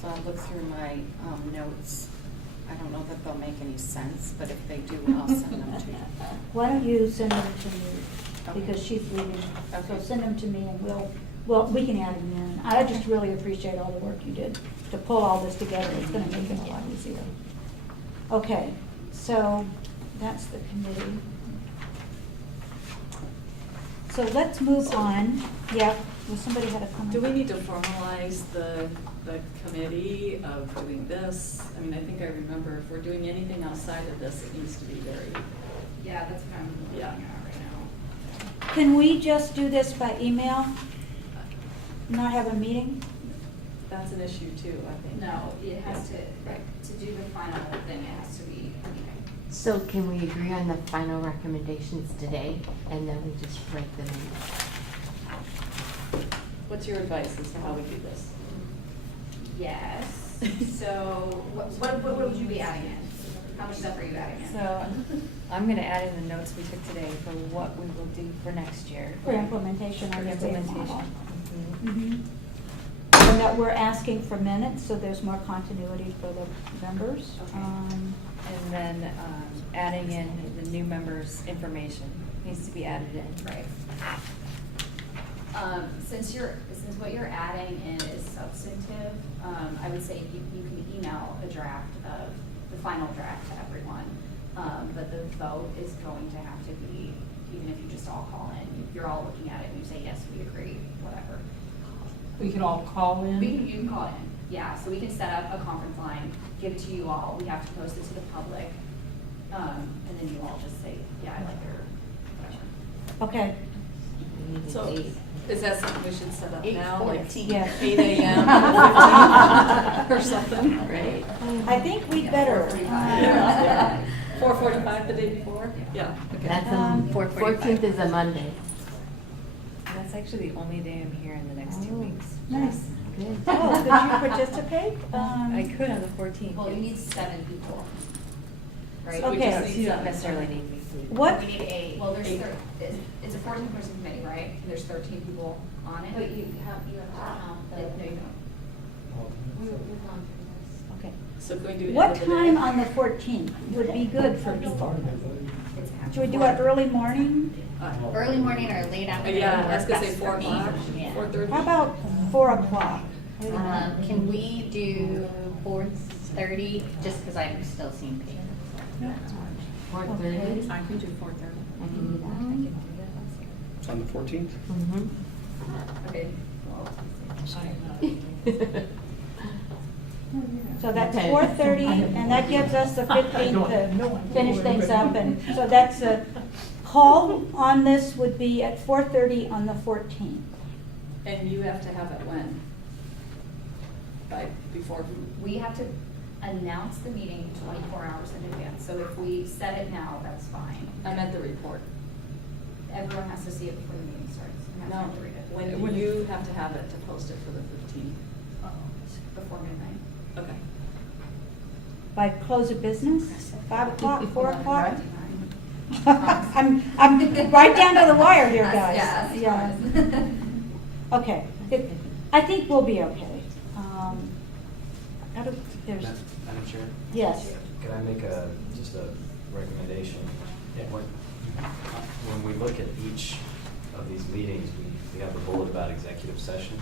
so I'll look through my, notes. I don't know that they'll make any sense, but if they do, I'll send them to you. Why don't you send them to me, Okay. because she's leaving, so Okay. send them to me and we can add them in. I just really appreciate all the work you did to pull all this together, it's gonna make it a lot easier. Okay, so that's the committee. So let's move on, yeah, well, somebody had a comment. Do we need to formalize the committee of doing this? I mean, I think I remember if we're doing anything outside of this, it needs to be very, Yeah, that's what I'm looking Yeah. at right now. Can we just do this by email? Not have a meeting? that's an issue too, I think. No, it has to do the final thing, it has to be, So can we agree on the final recommendations today, and then we just write them in? What's your advice as to how we do this? yes. So, what would you be adding in? How much stuff are you adding in? So I'm gonna add in the notes we took today for what we will do for next year. For implementation For of the safe implementation. model. Mhm. Mhm. And that we're asking for minutes, so there's more continuity for the members. Okay. And then, adding in the new members' information needs to be added in. Right. Since what you're adding in is substantive, I would say you can email a draft of, the final draft to everyone. But the vote is going to have to be, even if you just all call in, you're all looking at it and you say, yes, we agree, whatever. We could all call in? You can call in, yeah, so we can set up a conference line, give it to you all, we have to post it to the public, and then you all just say, yeah, I like your, whatever. Okay, We need an So, 8. is that something we should set up now, like 8:14. Yeah. 8 AM on the 15th or something? Right. I think we'd better. 4:45 the day before? Yeah, okay. That's Um, 14th is a Monday. And that's actually the only day I'm here in the next 2 Oh, weeks. Nice. Good. Oh, could you participate? I could on the 14th. Well, you need 7 people, right? So we Okay. just So need you don't seven. necessarily need me. What, We need 8, well, there's, Eight. it's a 14-person committee, right? There's 13 people on it. But you have to count No, you don't. we've gone through this. okay. So can we do What end of the time day? on the 14th would be good for people? It's half. Should we do it early morning? Early morning or late afternoon? Yeah, I was gonna say Best 4 for me. o'clock, Yeah. 4:30? How about 4 o'clock? Can we do 4:30, just because I'm still seeing patients? 4:30? I can do 4:30. I can do that. It's on the 14th? Mm-hmm. Okay, well, So that's Okay. 4:30, and that gives us the 15th to finish things up, and so that's a, call on this would be at 4:30 on the 14th. And you have to have it when? Before? we have to announce the meeting 24 hours in advance. So if we set it now, that's fine. I meant the report. Everyone has to see it before the meeting starts and has No, time to read it. when you have to have it to post it for the 15th. Before midnight. Okay. By close of business, 5 o'clock, 4 o'clock? Right. I'm right down to the wire here, guys. Yes, Yeah. yes. Okay, I think we'll be okay. I don't, there's, Madam Chair? yes. Could I make just a recommendation? When we look at each of these meetings, we have a bullet about executive session.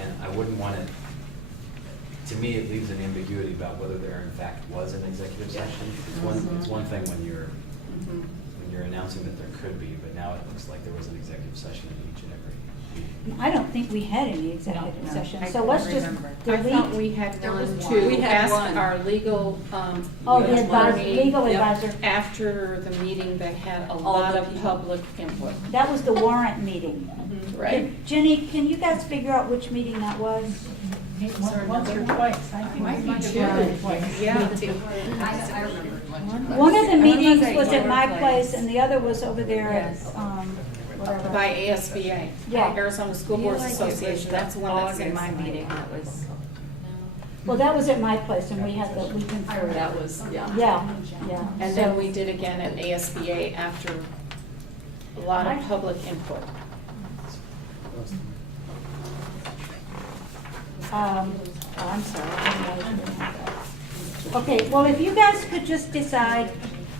And I wouldn't want it, to me, it leaves an ambiguity about whether there in fact was an executive session. It's one thing when you're announcing that there could be, but now it looks like there was an executive session in each and every meeting. I don't think we had any executive No. session, I so couldn't let's just remember. delete. I thought we had There was one one. to We had ask one. our legal, Oh, the legal advisor, attorney legal Yep. advisor. after the meeting that had a All lot the of people. public input, That was the warrant meeting. right? Jenny, can you guys figure out which meeting that was? Once or twice, I think. Might be it's two. twice. Yeah. I remember. One of the One was meetings at was at your my place. place and the other was over there at, Yes. whatever. By ASBA, Yeah. Arizona School Boards Association, that's the one that's in my meeting, that was. Well, that was at my place and we had the, we conferred. That was, yeah. Yeah, yeah. And So- then we did again at ASBA after a lot of public input. Oh, I'm sorry. I didn't know you didn't have that. Okay, well, if you guys could just decide,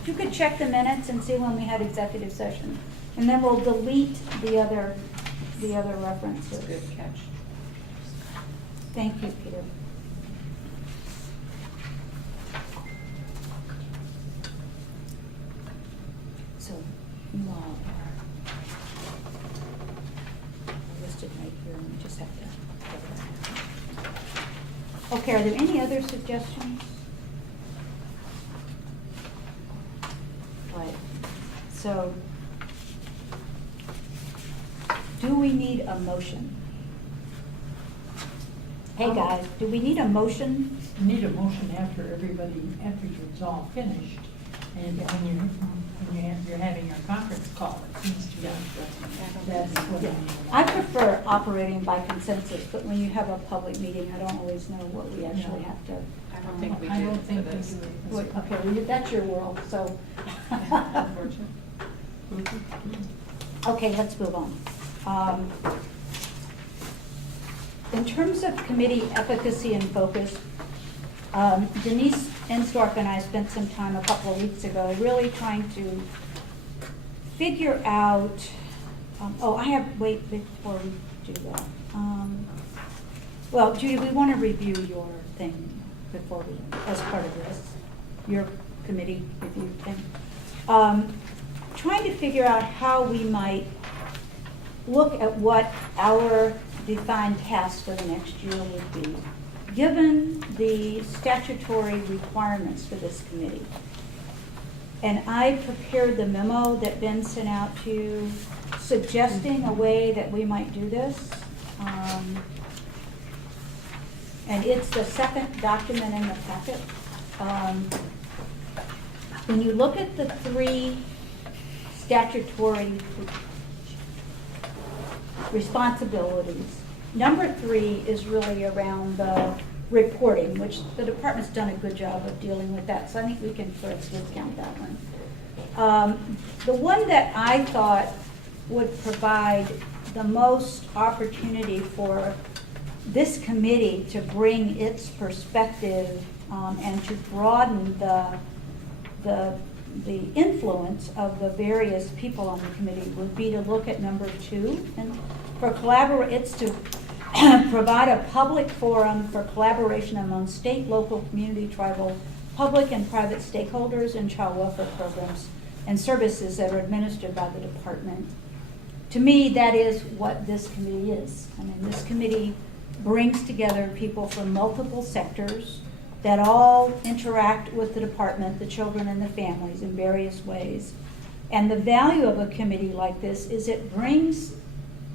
if you could check the minutes and see when we had executive session, and then we'll delete the other references. Good catch. Thank you, Peter. So, you all are listed right here, and we just have to. Okay, are there any other suggestions? Right, so, do we need a motion? Hey, guys, do we need a motion? You need a motion after it's all finished, and when you're having your conference call, it seems to me that's what I Yeah. mean. I prefer operating by consensus, but when you have a public meeting, I don't always know what we actually have to. I don't think we I did don't for think we this. do it. What- Okay, well, that's your world, so. Unfortunately. Okay, let's move on. In terms of committee efficacy and focus, Denise Ensdorff and I spent some time a couple of weeks ago really trying to figure out, wait, before we do that. Well, Judy, we want to review your thing before we, as part of this, your committee review thing. Trying to figure out how we might look at what our defined tasks for the next year would be, given the statutory requirements for this committee. And I prepared the memo that Ben sent out to you, suggesting a way that we might do this. And it's the second document in the packet. When you look at the three statutory responsibilities, number 3 is really around the reporting, which the department's done a good job of dealing with that, so I think we can first discount that one. The one that I thought would provide the most opportunity for this committee to bring its perspective and to broaden the influence of the various people on the committee would be to look at number 2, and it's to provide a public forum for collaboration among state, local, community, tribal, public and private stakeholders in child welfare programs and services that are administered by the department. To me, that is what this committee is. I mean, this committee brings together people from multiple sectors that all interact with the department, the children and the families in various ways. And the value of a committee like this is it brings,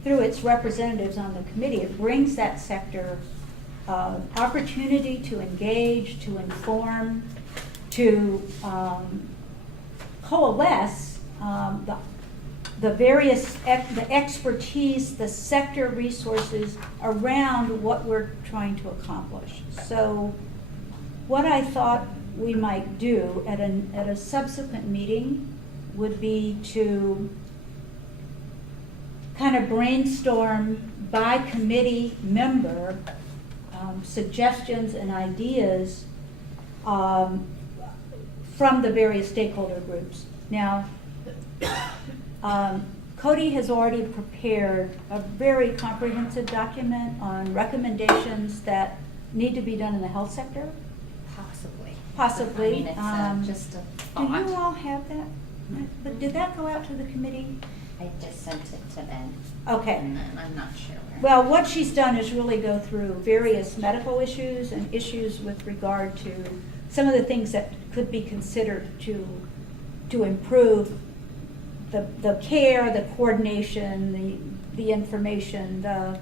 through its representatives on the committee, it brings that sector opportunity to engage, to inform, to coalesce the various, the expertise, the sector resources around what we're trying to accomplish. So what I thought we might do at a subsequent meeting would be to kind of brainstorm by committee member suggestions and ideas from the various stakeholder groups. Now, Cody has already prepared a very comprehensive document on recommendations that need to be done in the health sector. Possibly. I mean, it's just a Do thought. you all have that? But did that go out to the committee? I just sent it to Ben. Okay. And then I'm not sure where. Well, what she's done is really go through various medical issues and issues with regard to some of the things that could be considered to improve the care, the coordination, the information, the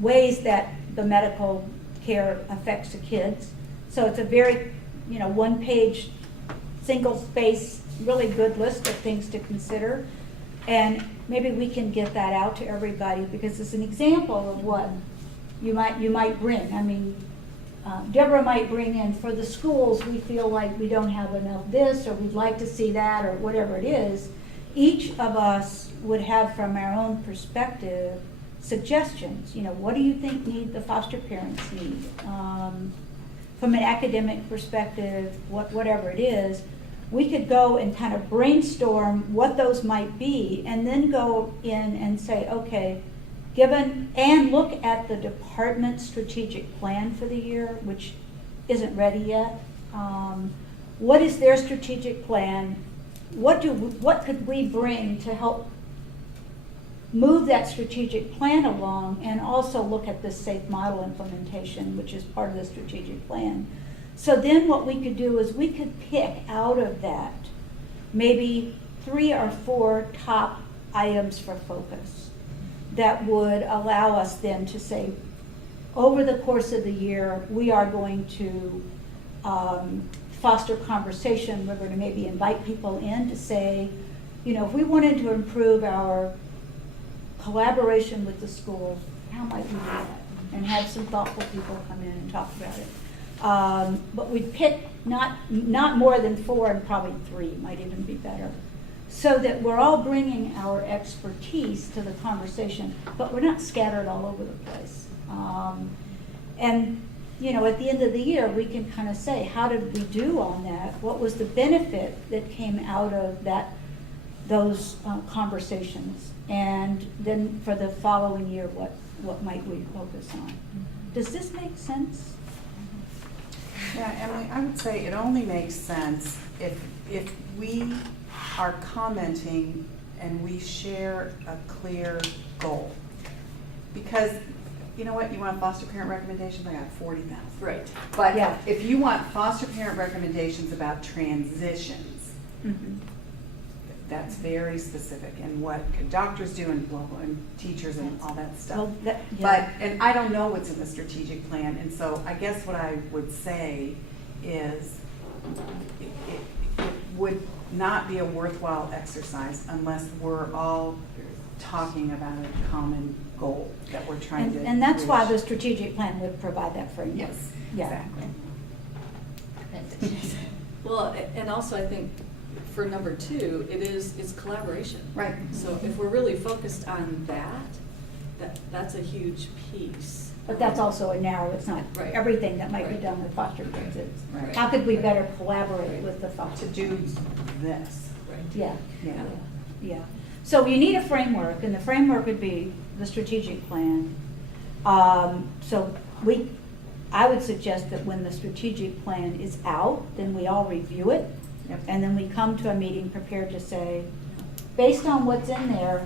ways that the medical care affects the kids. So it's a very, one-page, single-space, really good list of things to consider. And maybe we can get that out to everybody because it's an example of what you might bring. I mean, Deborah might bring in, for the schools, we feel like we don't have enough this, or we'd like to see that, or whatever it is. Each of us would have, from our own perspective, suggestions. What do you think the foster parents need? From an academic perspective, whatever it is, we could go and kind of brainstorm what those might be, and then go in and say, okay, and look at the department's strategic plan for the year, which isn't ready yet. What is their strategic plan? What could we bring to help move that strategic plan along, and also look at the SAFE model implementation, which is part of the strategic plan. So then what we could do is we could pick out of that maybe 3 or 4 top items for focus that would allow us then to say, over the course of the year, we are going to foster conversation. We're going to maybe invite people in to say, if we wanted to improve our collaboration with the schools, how might we do that? And have some thoughtful people come in and talk about it. But we'd pick not more than 4, and probably 3 might even be better, so that we're all bringing our expertise to the conversation, but we're not scattered all over the place. And at the end of the year, we can kind of say, how did we do on that? What was the benefit that came out of those conversations? And then for the following year, what might we focus on? Does this make sense? Yeah, Emily, I would say it only makes sense if we are commenting and we share a clear goal. Because you know what, you want foster parent recommendations, I got 40,000. Right. But Yeah. if you want foster parent recommendations about transitions, that's very specific, and what could doctors do, and blah, blah, and teachers and all that stuff. Well, yeah. But, and I don't know what's in the strategic plan, and so I guess what I would say is it would not be a worthwhile exercise unless we're all talking about a common goal that we're trying to And that's why reach. the strategic plan would provide that framework. Yes, Yeah. exactly. Well, and also I think for number 2, it's collaboration. Right. So if we're really focused on that's a huge piece. But that's also a narrow, it's not Right. everything that might be Right. done with foster kids. It's Right. how could we better collaborate with the foster To do kids? this. Right. Yeah, Yeah. yeah. So you need a framework, and the framework would be the strategic plan. So I would suggest that when the strategic plan is out, then we all review it. Yep. And then we come to a meeting prepared to say, based on what's in there,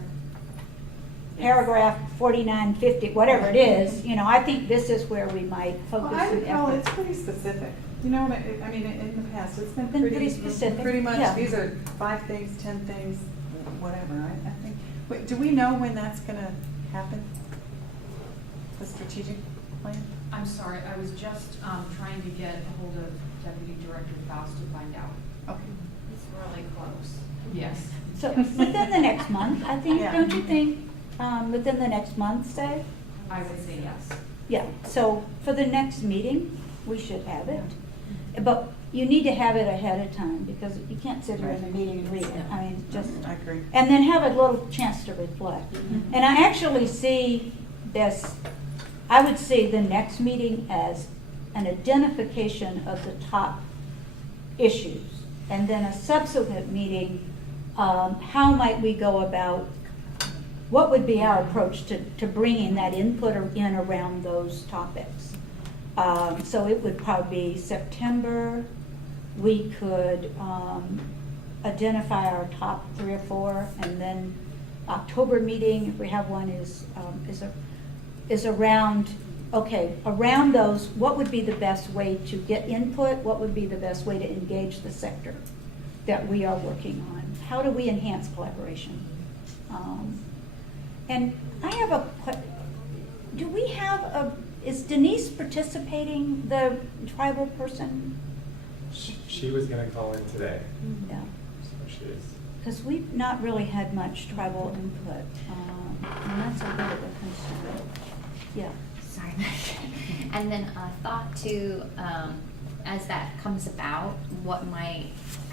paragraph 49, 50, whatever it is, I think this is where we might focus Well, I would some call effort. it's pretty specific. You know, I mean, in the past, it's been Been pretty specific, Pretty much, yeah. these are 5 things, 10 things, whatever, I think. Wait, do we know when that's gonna happen? The strategic plan? I'm sorry, I was just, trying to get a hold of Deputy Director Faust to find out. Okay. It's really close. Yes. So within the next month, I think, Yeah. don't you think, within the next month, say? I would say yes. Yeah, so for the next meeting, we should have it. But you need to have it ahead of time, because you can't sit here in the meeting and read it. I mean, just, I agree. and then have a little chance to reflect. And I actually see this, I would see the next meeting as an identification of the top issues. And then a subsequent meeting, how might we go about, what would be our approach to bringing that input in around those topics? So it would probably be September. We could identify our top 3 or 4, and then October meeting, if we have one, is around, okay, around those, what would be the best way to get input? What would be the best way to engage the sector that we are working on? How do we enhance collaboration? And I have do we have is Denise participating, the tribal person? She was gonna call in today, Yeah, so she is. because we've not really had much tribal input, and that's a bit of a concern. Yeah. Sorry. And then a thought to, as that comes about, what might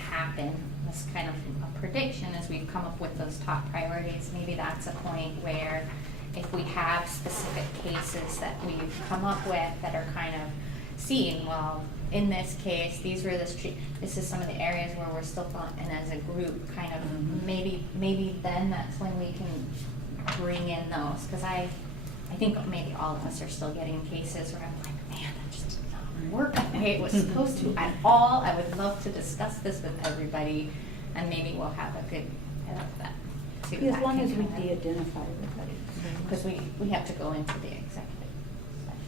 happen, this kind of a prediction as we've come up with those top priorities. Maybe that's a point where if we have specific cases that we've come up with that are kind of seen, well, in this case, these were this is some of the areas where we're still thought, and as a group, kind of maybe then that's when we can bring in those, because I think maybe all of us are still getting cases where I'm like, man, that just did not work the way it was supposed to at all. I would love to discuss this with everybody, and maybe we'll have a good head of that too. As long as we de-identify everybody. Because we have to go into the executive.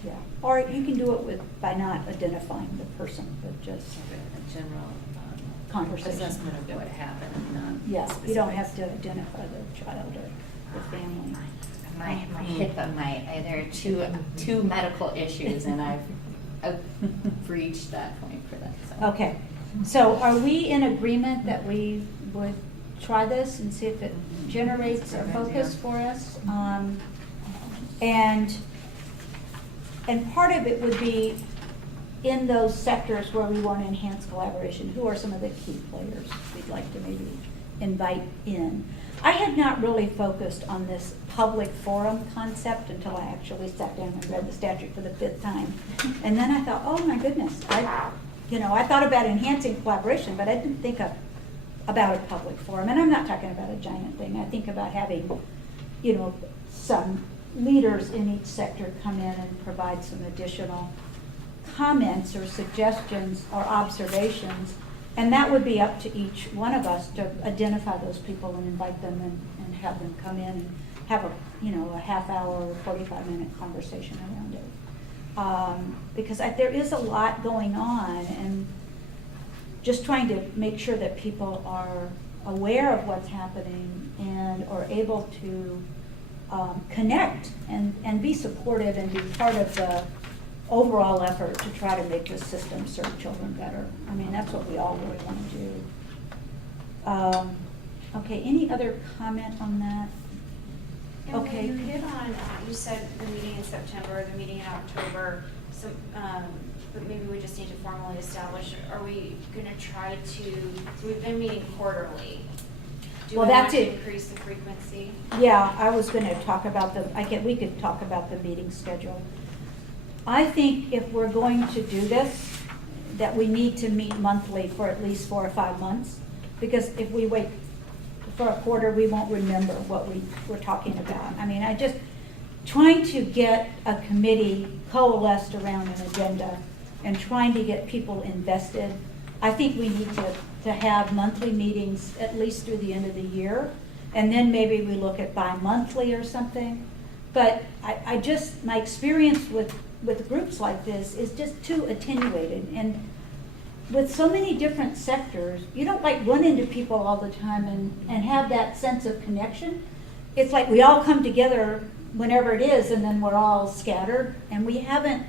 Yeah, or you can do it by not identifying the person, but just A general conversation. assessment of what happened and not. Yeah, you don't have to identify the child or the family. My HIPAA, there are two medical issues, and I've reached that point for that, so. Okay, so are we in agreement that we would try this and see if it generates a focus for us? And part of it would be in those sectors where we want to enhance collaboration, who are some of the key players we'd like to maybe invite in? I had not really focused on this public forum concept until I actually sat down and read the statute for the 5th time. And then I thought, oh my goodness, I thought about enhancing collaboration, but I didn't think about a public forum. And I'm not talking about a giant thing. I think about having, some leaders in each sector come in and provide some additional comments or suggestions or observations. And that would be up to each one of us to identify those people and invite them and have them come in and have a half hour or 45-minute conversation around it. Because there is a lot going on, and just trying to make sure that people are aware of what's happening and are able to connect and be supportive and be part of the overall effort to try to make the system serve children better. I mean, that's what we all really want to do. Okay, any other comment on that? And Okay. when you hit on, you said the meeting in September, the meeting in October, so, but maybe we just need to formally establish, are we gonna try to, so we've been meeting quarterly. Do Well, we want that's to it. increase the frequency? Yeah, I was gonna talk about we could talk about the meeting schedule. I think if we're going to do this, that we need to meet monthly for at least 4 or 5 months. Because if we wait for a quarter, we won't remember what we were talking about. I mean, trying to get a committee coalesced around an agenda and trying to get people invested. I think we need to have monthly meetings at least through the end of the year. And then maybe we look at bi-monthly or something. But my experience with groups like this is just too attenuated. And with so many different sectors, you don't run into people all the time and have that sense of connection. It's like we all come together whenever it is, and then we're all scattered, and we haven't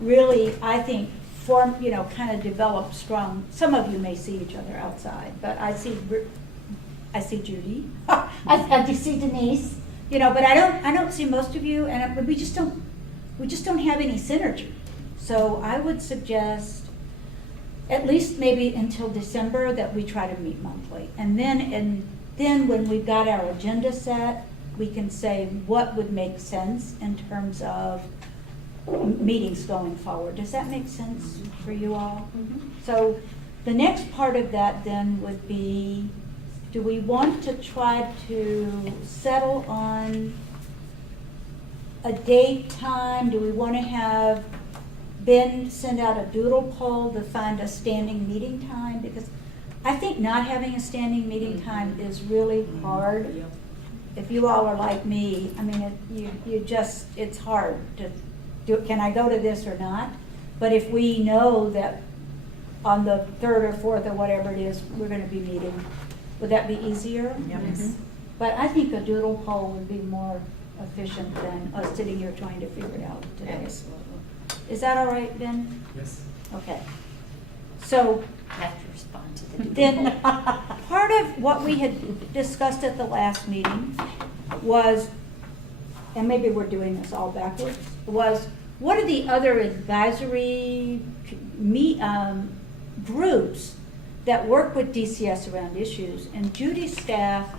really, I think, form, kind of develop strong, some of you may see each other outside, but I see Judy, I see Denise, but I don't see most of you, and we just don't have any synergy. So I would suggest, at least maybe until December, that we try to meet monthly. And then when we've got our agenda set, we can say what would make sense in terms of meetings going forward. Does that make sense for you all? So the next part of that then would be, do we want to try to settle on a date, time? Do we want to have Ben send out a doodle poll to find a standing meeting time? Because I think not having a standing meeting time is really hard. If you all are like me, I mean, it's hard to do, can I go to this or not? But if we know that on the 3rd or 4th or whatever it is, we're gonna be meeting, would that be easier? Yes. But I think a doodle poll would be more efficient than us sitting here trying to figure it out today. Absolutely. Is that all right, Ben? Yes. Okay. So I have to respond to the then, part of what we had discussed at the last meeting was, and maybe we're doing this all backwards, was what are the other advisory groups that work with DCS around issues? And Judy's staff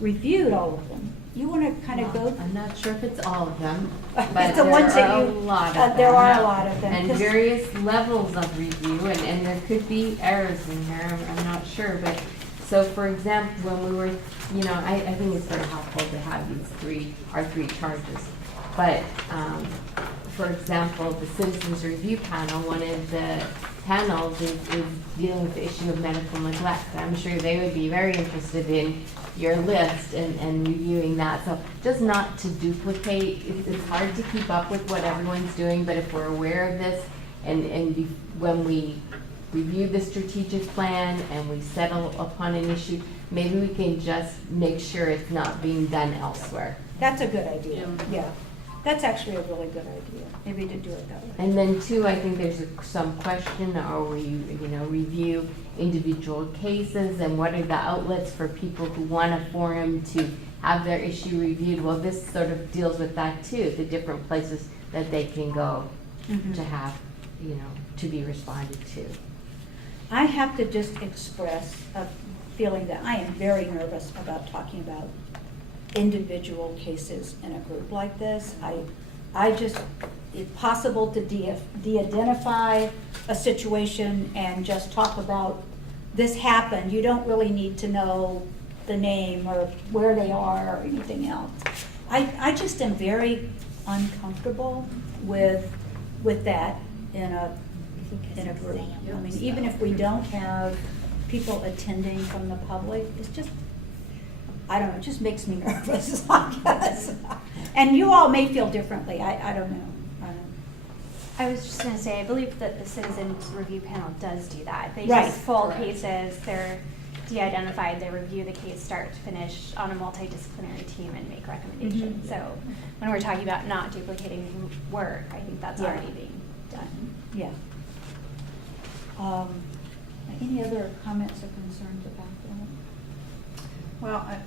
reviewed all of them. You want to kind of go? I'm not sure if it's all of them, It's but the there ones that are a you- lot of them. there are a lot of them, And 'cause- various levels of review, and there could be errors in here, I'm not sure, but, so for example, when we were, I think it's very helpful to have our three charges. But, for example, the Citizens Review Panel, one of the panels is dealing with the issue of medical neglect. I'm sure they would be very interested in your list and reviewing that. So just not to duplicate, it's hard to keep up with what everyone's doing, but if we're aware of this when we review the strategic plan and we settle upon an issue, maybe we can just make sure it's not being done elsewhere. That's a good idea, yeah. That's actually a really good idea, maybe to do it that way. And then two, I think there's some question, or we, review individual cases and what are the outlets for people who want a forum to have their issue reviewed. Well, this sort of deals with that too, the different places that they can go to have, to be responded to. I have to just express a feeling that I am very nervous about talking about individual cases in a group like this. I just, it's possible to de-identify a situation and just talk about this happened. You don't really need to know the name or where they are or anything else. I just am very uncomfortable with that in a group. I mean, even if we don't have people attending from the public, it's just, I don't know, it just makes me nervous, I guess. And you all may feel differently, I don't know. I was just gonna say, I believe that the Citizens Review Panel does do that. They Right. just pull Correct. cases, they're de-identified, they review the case start to finish on a multidisciplinary team and make recommendations. So when we're talking about not duplicating work, I think that's Yeah. already being done. Yeah. Any other comments or concerns about that? Well, I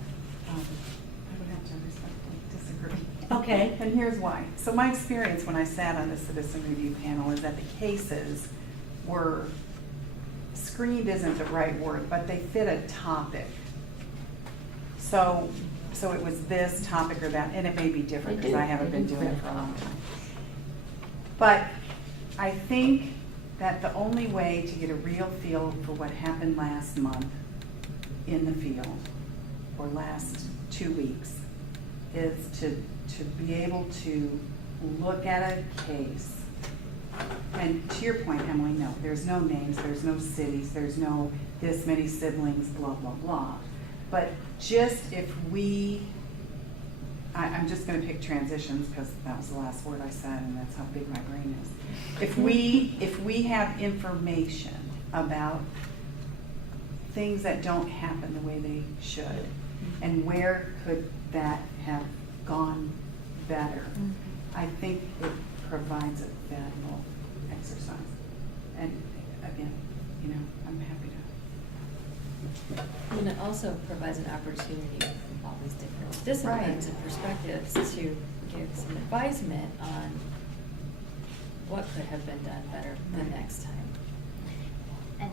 would have to respectfully disagree. Okay. And here's why. So my experience when I sat on the Citizen Review Panel is that the cases were, screened isn't the right word, but they fit a topic. So it was this topic or that, and it may be different because I haven't been doing it for a long time. But I think that the only way to get a real feel for what happened last month in the field, or last 2 weeks, is to be able to look at a case. And to your point, Emily, no, there's no names, there's no cities, there's no this many siblings, blah, blah, blah. But just if I'm just gonna pick transitions because that was the last word I said and that's how big my brain is. If we have information about things that don't happen the way they should, and where could that have gone better, I think provides a valuable exercise. And again, you know, I'm happy to. And it also provides an opportunity from all these different disciplines and perspectives to give some advisement on what could have been done better the next time. And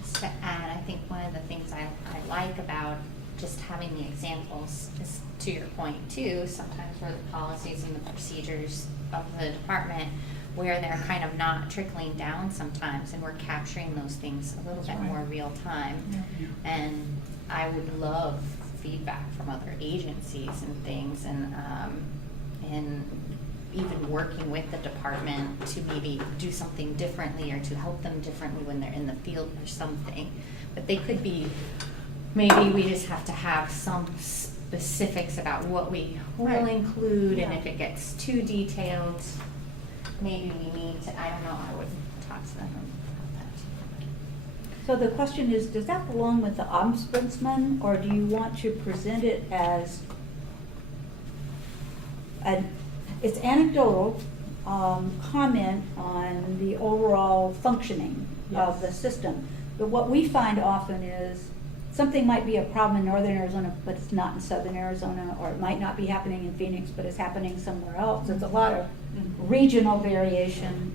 just to add, I think one of the things I like about just having the examples is, to your point too, sometimes where the policies and the procedures of the department, where they're kind of not trickling down sometimes, and we're capturing those things a little bit more real time. And I would love feedback from other agencies and things, and even working with the department to maybe do something differently or to help them differently when they're in the field or something. But they could be, maybe we just have to have some specifics about what we will include, and if it gets too detailed, maybe we need to, I don't know, I would talk to them about that. So the question is, does that belong with the ombudsman, or do you want to present it as it's anecdotal comment on the overall functioning of the system? But what we find often is something might be a problem in northern Arizona, but it's not in southern Arizona, or it might not be happening in Phoenix, but it's happening somewhere else. There's a lot of regional variation,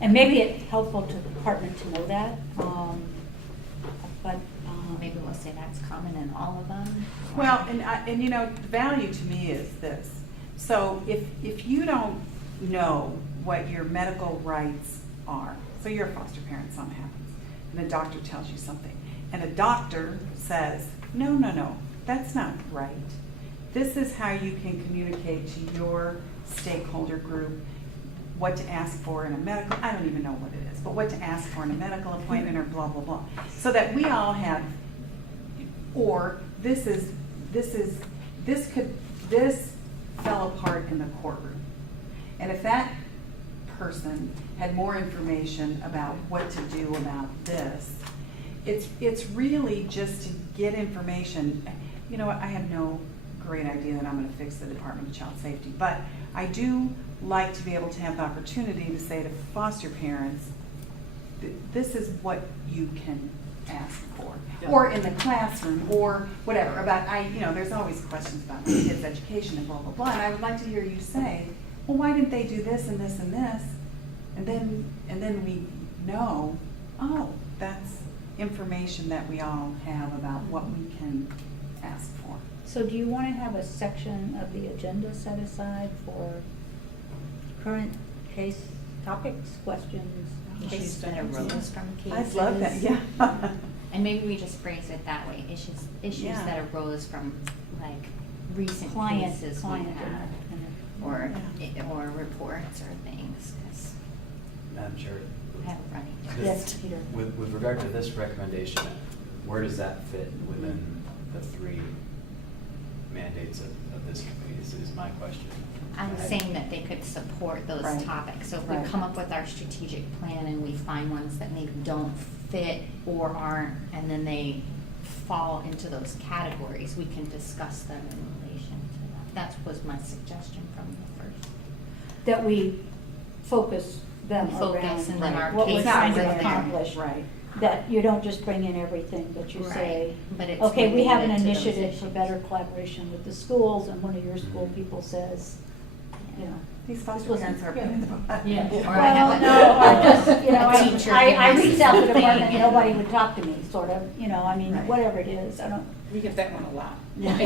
and maybe it's helpful to the department to know that. But maybe we'll say that's common in all of them. Well, and you know, the value to me is this. So if you don't know what your medical rights are, so you're a foster parent, something happens, and a doctor tells you something, and a doctor says, no, that's not right. This is how you can communicate to your stakeholder group what to ask for in a medical, I don't even know what it is, but what to ask for in a medical appointment or blah, blah, blah. So that we all have, or this fell apart in the courtroom. And if that person had more information about what to do about this, it's really just to get information. You know what, I have no great idea that I'm gonna fix the Department of Child Safety, but I do like to be able to have the opportunity to say to foster parents, this is what you can ask for. Or in the classroom, or whatever, about, you know, there's always questions about my kids' education and blah, blah, blah, and I would like to hear you say, well, why didn't they do this and this and this? And then we know, oh, that's information that we all have about what we can ask for. so do you want to have a section of the agenda set aside for current case topics, questions? Issues that arose from cases. I'd love that, yeah. And maybe we just phrase it that way, issues that arose from like recent cases we had, or reports or things, because Madam Chair, I have a running. Yes, Peter. with regard to this recommendation, where does that fit within the three mandates of this committee, is my question. I'm saying that they could support those topics. So if we come up with our strategic plan and we find ones that maybe don't fit or aren't, and then they fall into those categories, we can discuss them in relation to that. That was my suggestion from the first. That we focus them Focus and then our around what we're cases trying to within. accomplish. Right. That you don't just bring in everything, but you say, But it's okay, we have an related to those initiative for issues. better collaboration with the schools, and one of your school people says, you know, These foster was parents are. Yeah. Or I have well, no, or just, you know, a teacher I who reached out to the has department, something. nobody would talk to me, sort of, you know, I mean, Right. whatever it is, I don't. We get that one a lot. Yeah.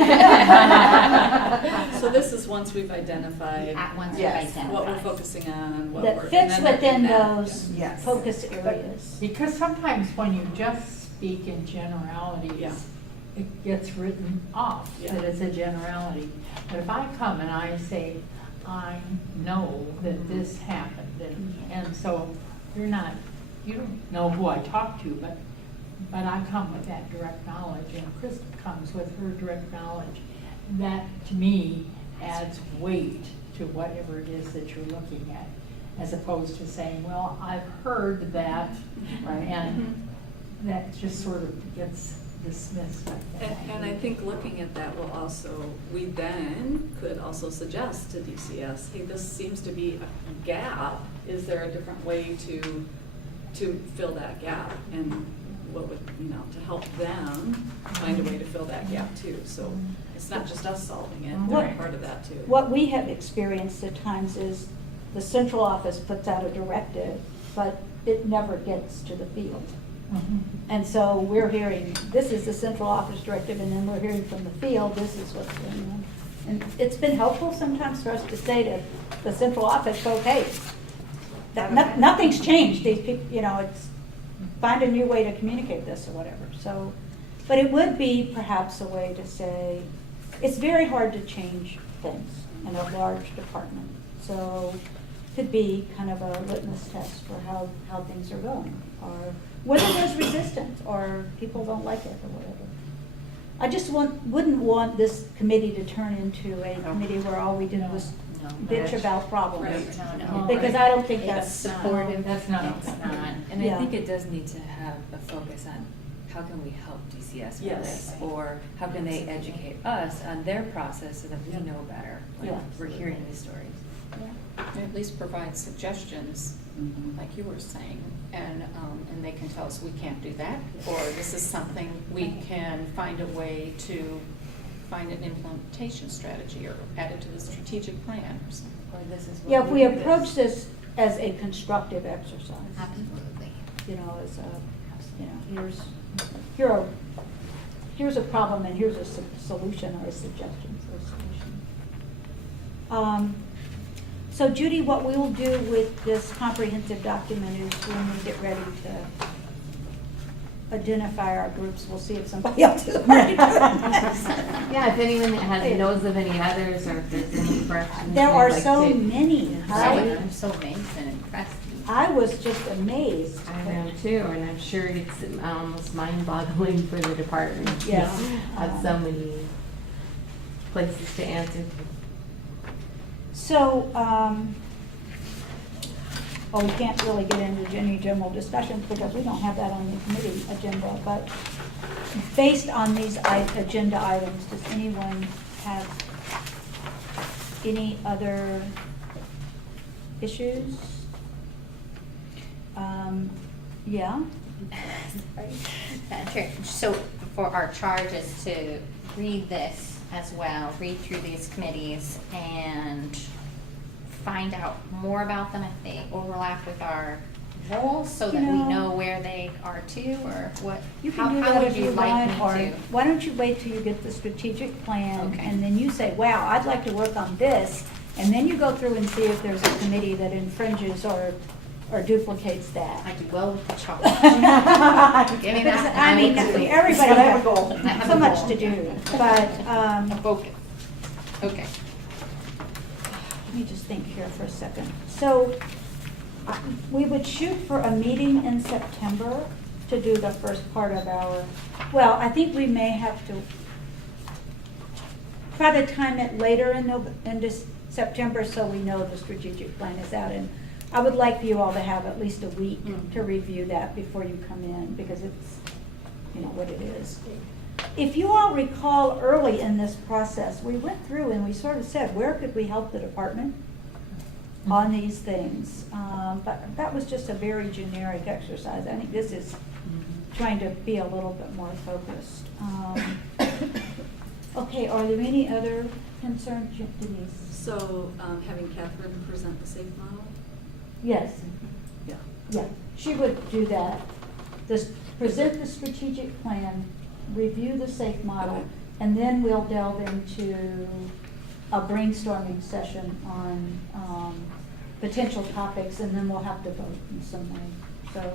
So this is once we've identified Once we've Yes. identified. what we're focusing on and what we're. That and fits then within that- those Yes. focus areas. Because sometimes when you just speak in generalities, Yeah. it gets written off, Yeah. that it's a generality. But if I come and I say, I know that this happened, and so you don't know who I talked to, but I come with that direct knowledge, and Krista comes with her direct knowledge. That, to me, adds weight to whatever it is that you're looking at, as opposed to saying, well, I've heard that, and that just sort of gets dismissed, I think. And I think looking at that will also, we then could also suggest to DCS, hey, this seems to be a gap. Is there a different way to fill that gap? And what would, to help them find a way to fill that gap too. So it's not just us solving it, they're part of that too. What we have experienced at times is the central office puts out a directive, but it never gets to the field. And so we're hearing, this is the central office directive, and then we're hearing from the field, this is what's going on. And it's been helpful sometimes for us to say to the central office, okay, nothing's changed. These people, it's find a new way to communicate this or whatever. So, but it would be perhaps a way to say, it's very hard to change things in a large department. So could be kind of a litmus test for how things are going, or whether there's resistance or people don't like it or whatever. I just wouldn't want this committee to turn into a committee where all we did was bitch about problems. Right. No, Because I don't think that's supportive. That's not. It's not. And Yeah. I think it does need to have a focus on how can we help DCS with Yes. this? Or how can they educate us on their process so that we know better when Yeah. we're hearing these stories? And at least provide suggestions, like you were saying, and they can tell us we can't do that, or this is something we can find a way to find an implementation strategy or add it to the strategic plan or something. Or this is what Yeah, if we do approach this. this as a constructive exercise, Absolutely. as here's a problem and here's a solution or a suggestion for a solution. So Judy, what we will do with this comprehensive document is when we get ready to identify our groups, we'll see if somebody else is ready to. Yeah, if anyone knows of any others, or if there's any questions. There they'd are like so to- many. I'm so amazed and impressed. I was just amazed. I know too, and I'm sure it's almost mind-boggling for the department. to Yeah. Have so many places to answer to. So, we can't really get into any general discussions because we don't have that on the committee agenda, but based on these agenda items, does anyone have any other issues? Yeah? Madam Chair, so for our charge is to read this as well, read through these committees and find out more about them if they overlap with our roles so that we know where they are too, or what, You how can do that would if you you like like, me or to? why don't you wait till you get the strategic plan, Okay. and then you say, wow, I'd like to work on this, and then you go through and see if there's a committee that infringes or duplicates that. I do well with the charge. Give me Because, that. I mean, will do. everybody I have has a goal. I have so a much goal. to do, but, A focus. Okay. let me just think here for a second. So, we would shoot for a meeting in September to do the first part of our, well, I think we may have to try to time it later in September so we know the strategic plan is out. And I would like for you all to have at least a week to review that before you come in, because it's, what it is. If you all recall early in this process, we went through and we sort of said, where could we help the department on these things? But that was just a very generic exercise. I think this is trying to be a little bit more focused. Okay, are there any other concerns, Denise? So, having Catherine present the SAFE model? Yes. Yeah. Yeah, she would do that. Present the strategic plan, review the SAFE model, and then we'll delve into a brainstorming session on potential topics, and then we'll have to vote in some way. So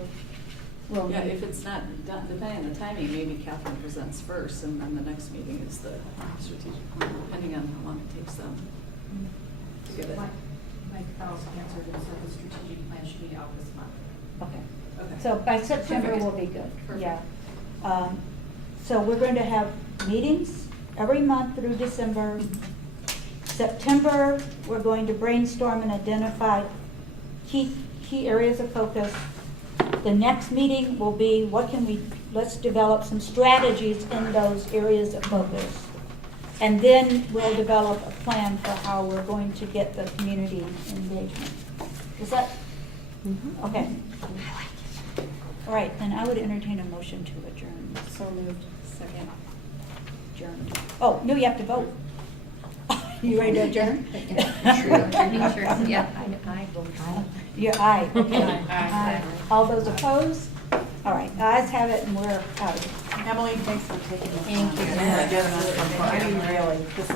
we'll Yeah, need- if it's not done, depending on the timing, maybe Catherine presents first, and then the next meeting is the strategic plan, depending on how long it takes them to get it. Mike Fowles answered and said the strategic plan should be out this month. Okay. Okay. So by September, Perfect. we'll be good, Perfect. yeah. So we're going to have meetings every month through December. September, we're going to brainstorm and identify key areas of focus. The next meeting will be, what can we let's develop some strategies in those areas of focus. And then we'll develop a plan for how we're going to get the community engagement. Is that, okay. All right, then I would entertain a motion to adjourn. So moved. Second. Adjourned. Oh, no, you have to vote. You ready to adjourn? Sure, yeah. I vote aye. You're aye, okay. Aye. All those opposed? All right, ayes have it and we're out. Emily, thanks for taking the Thank time. you. Yeah, giving us some, I mean, really, this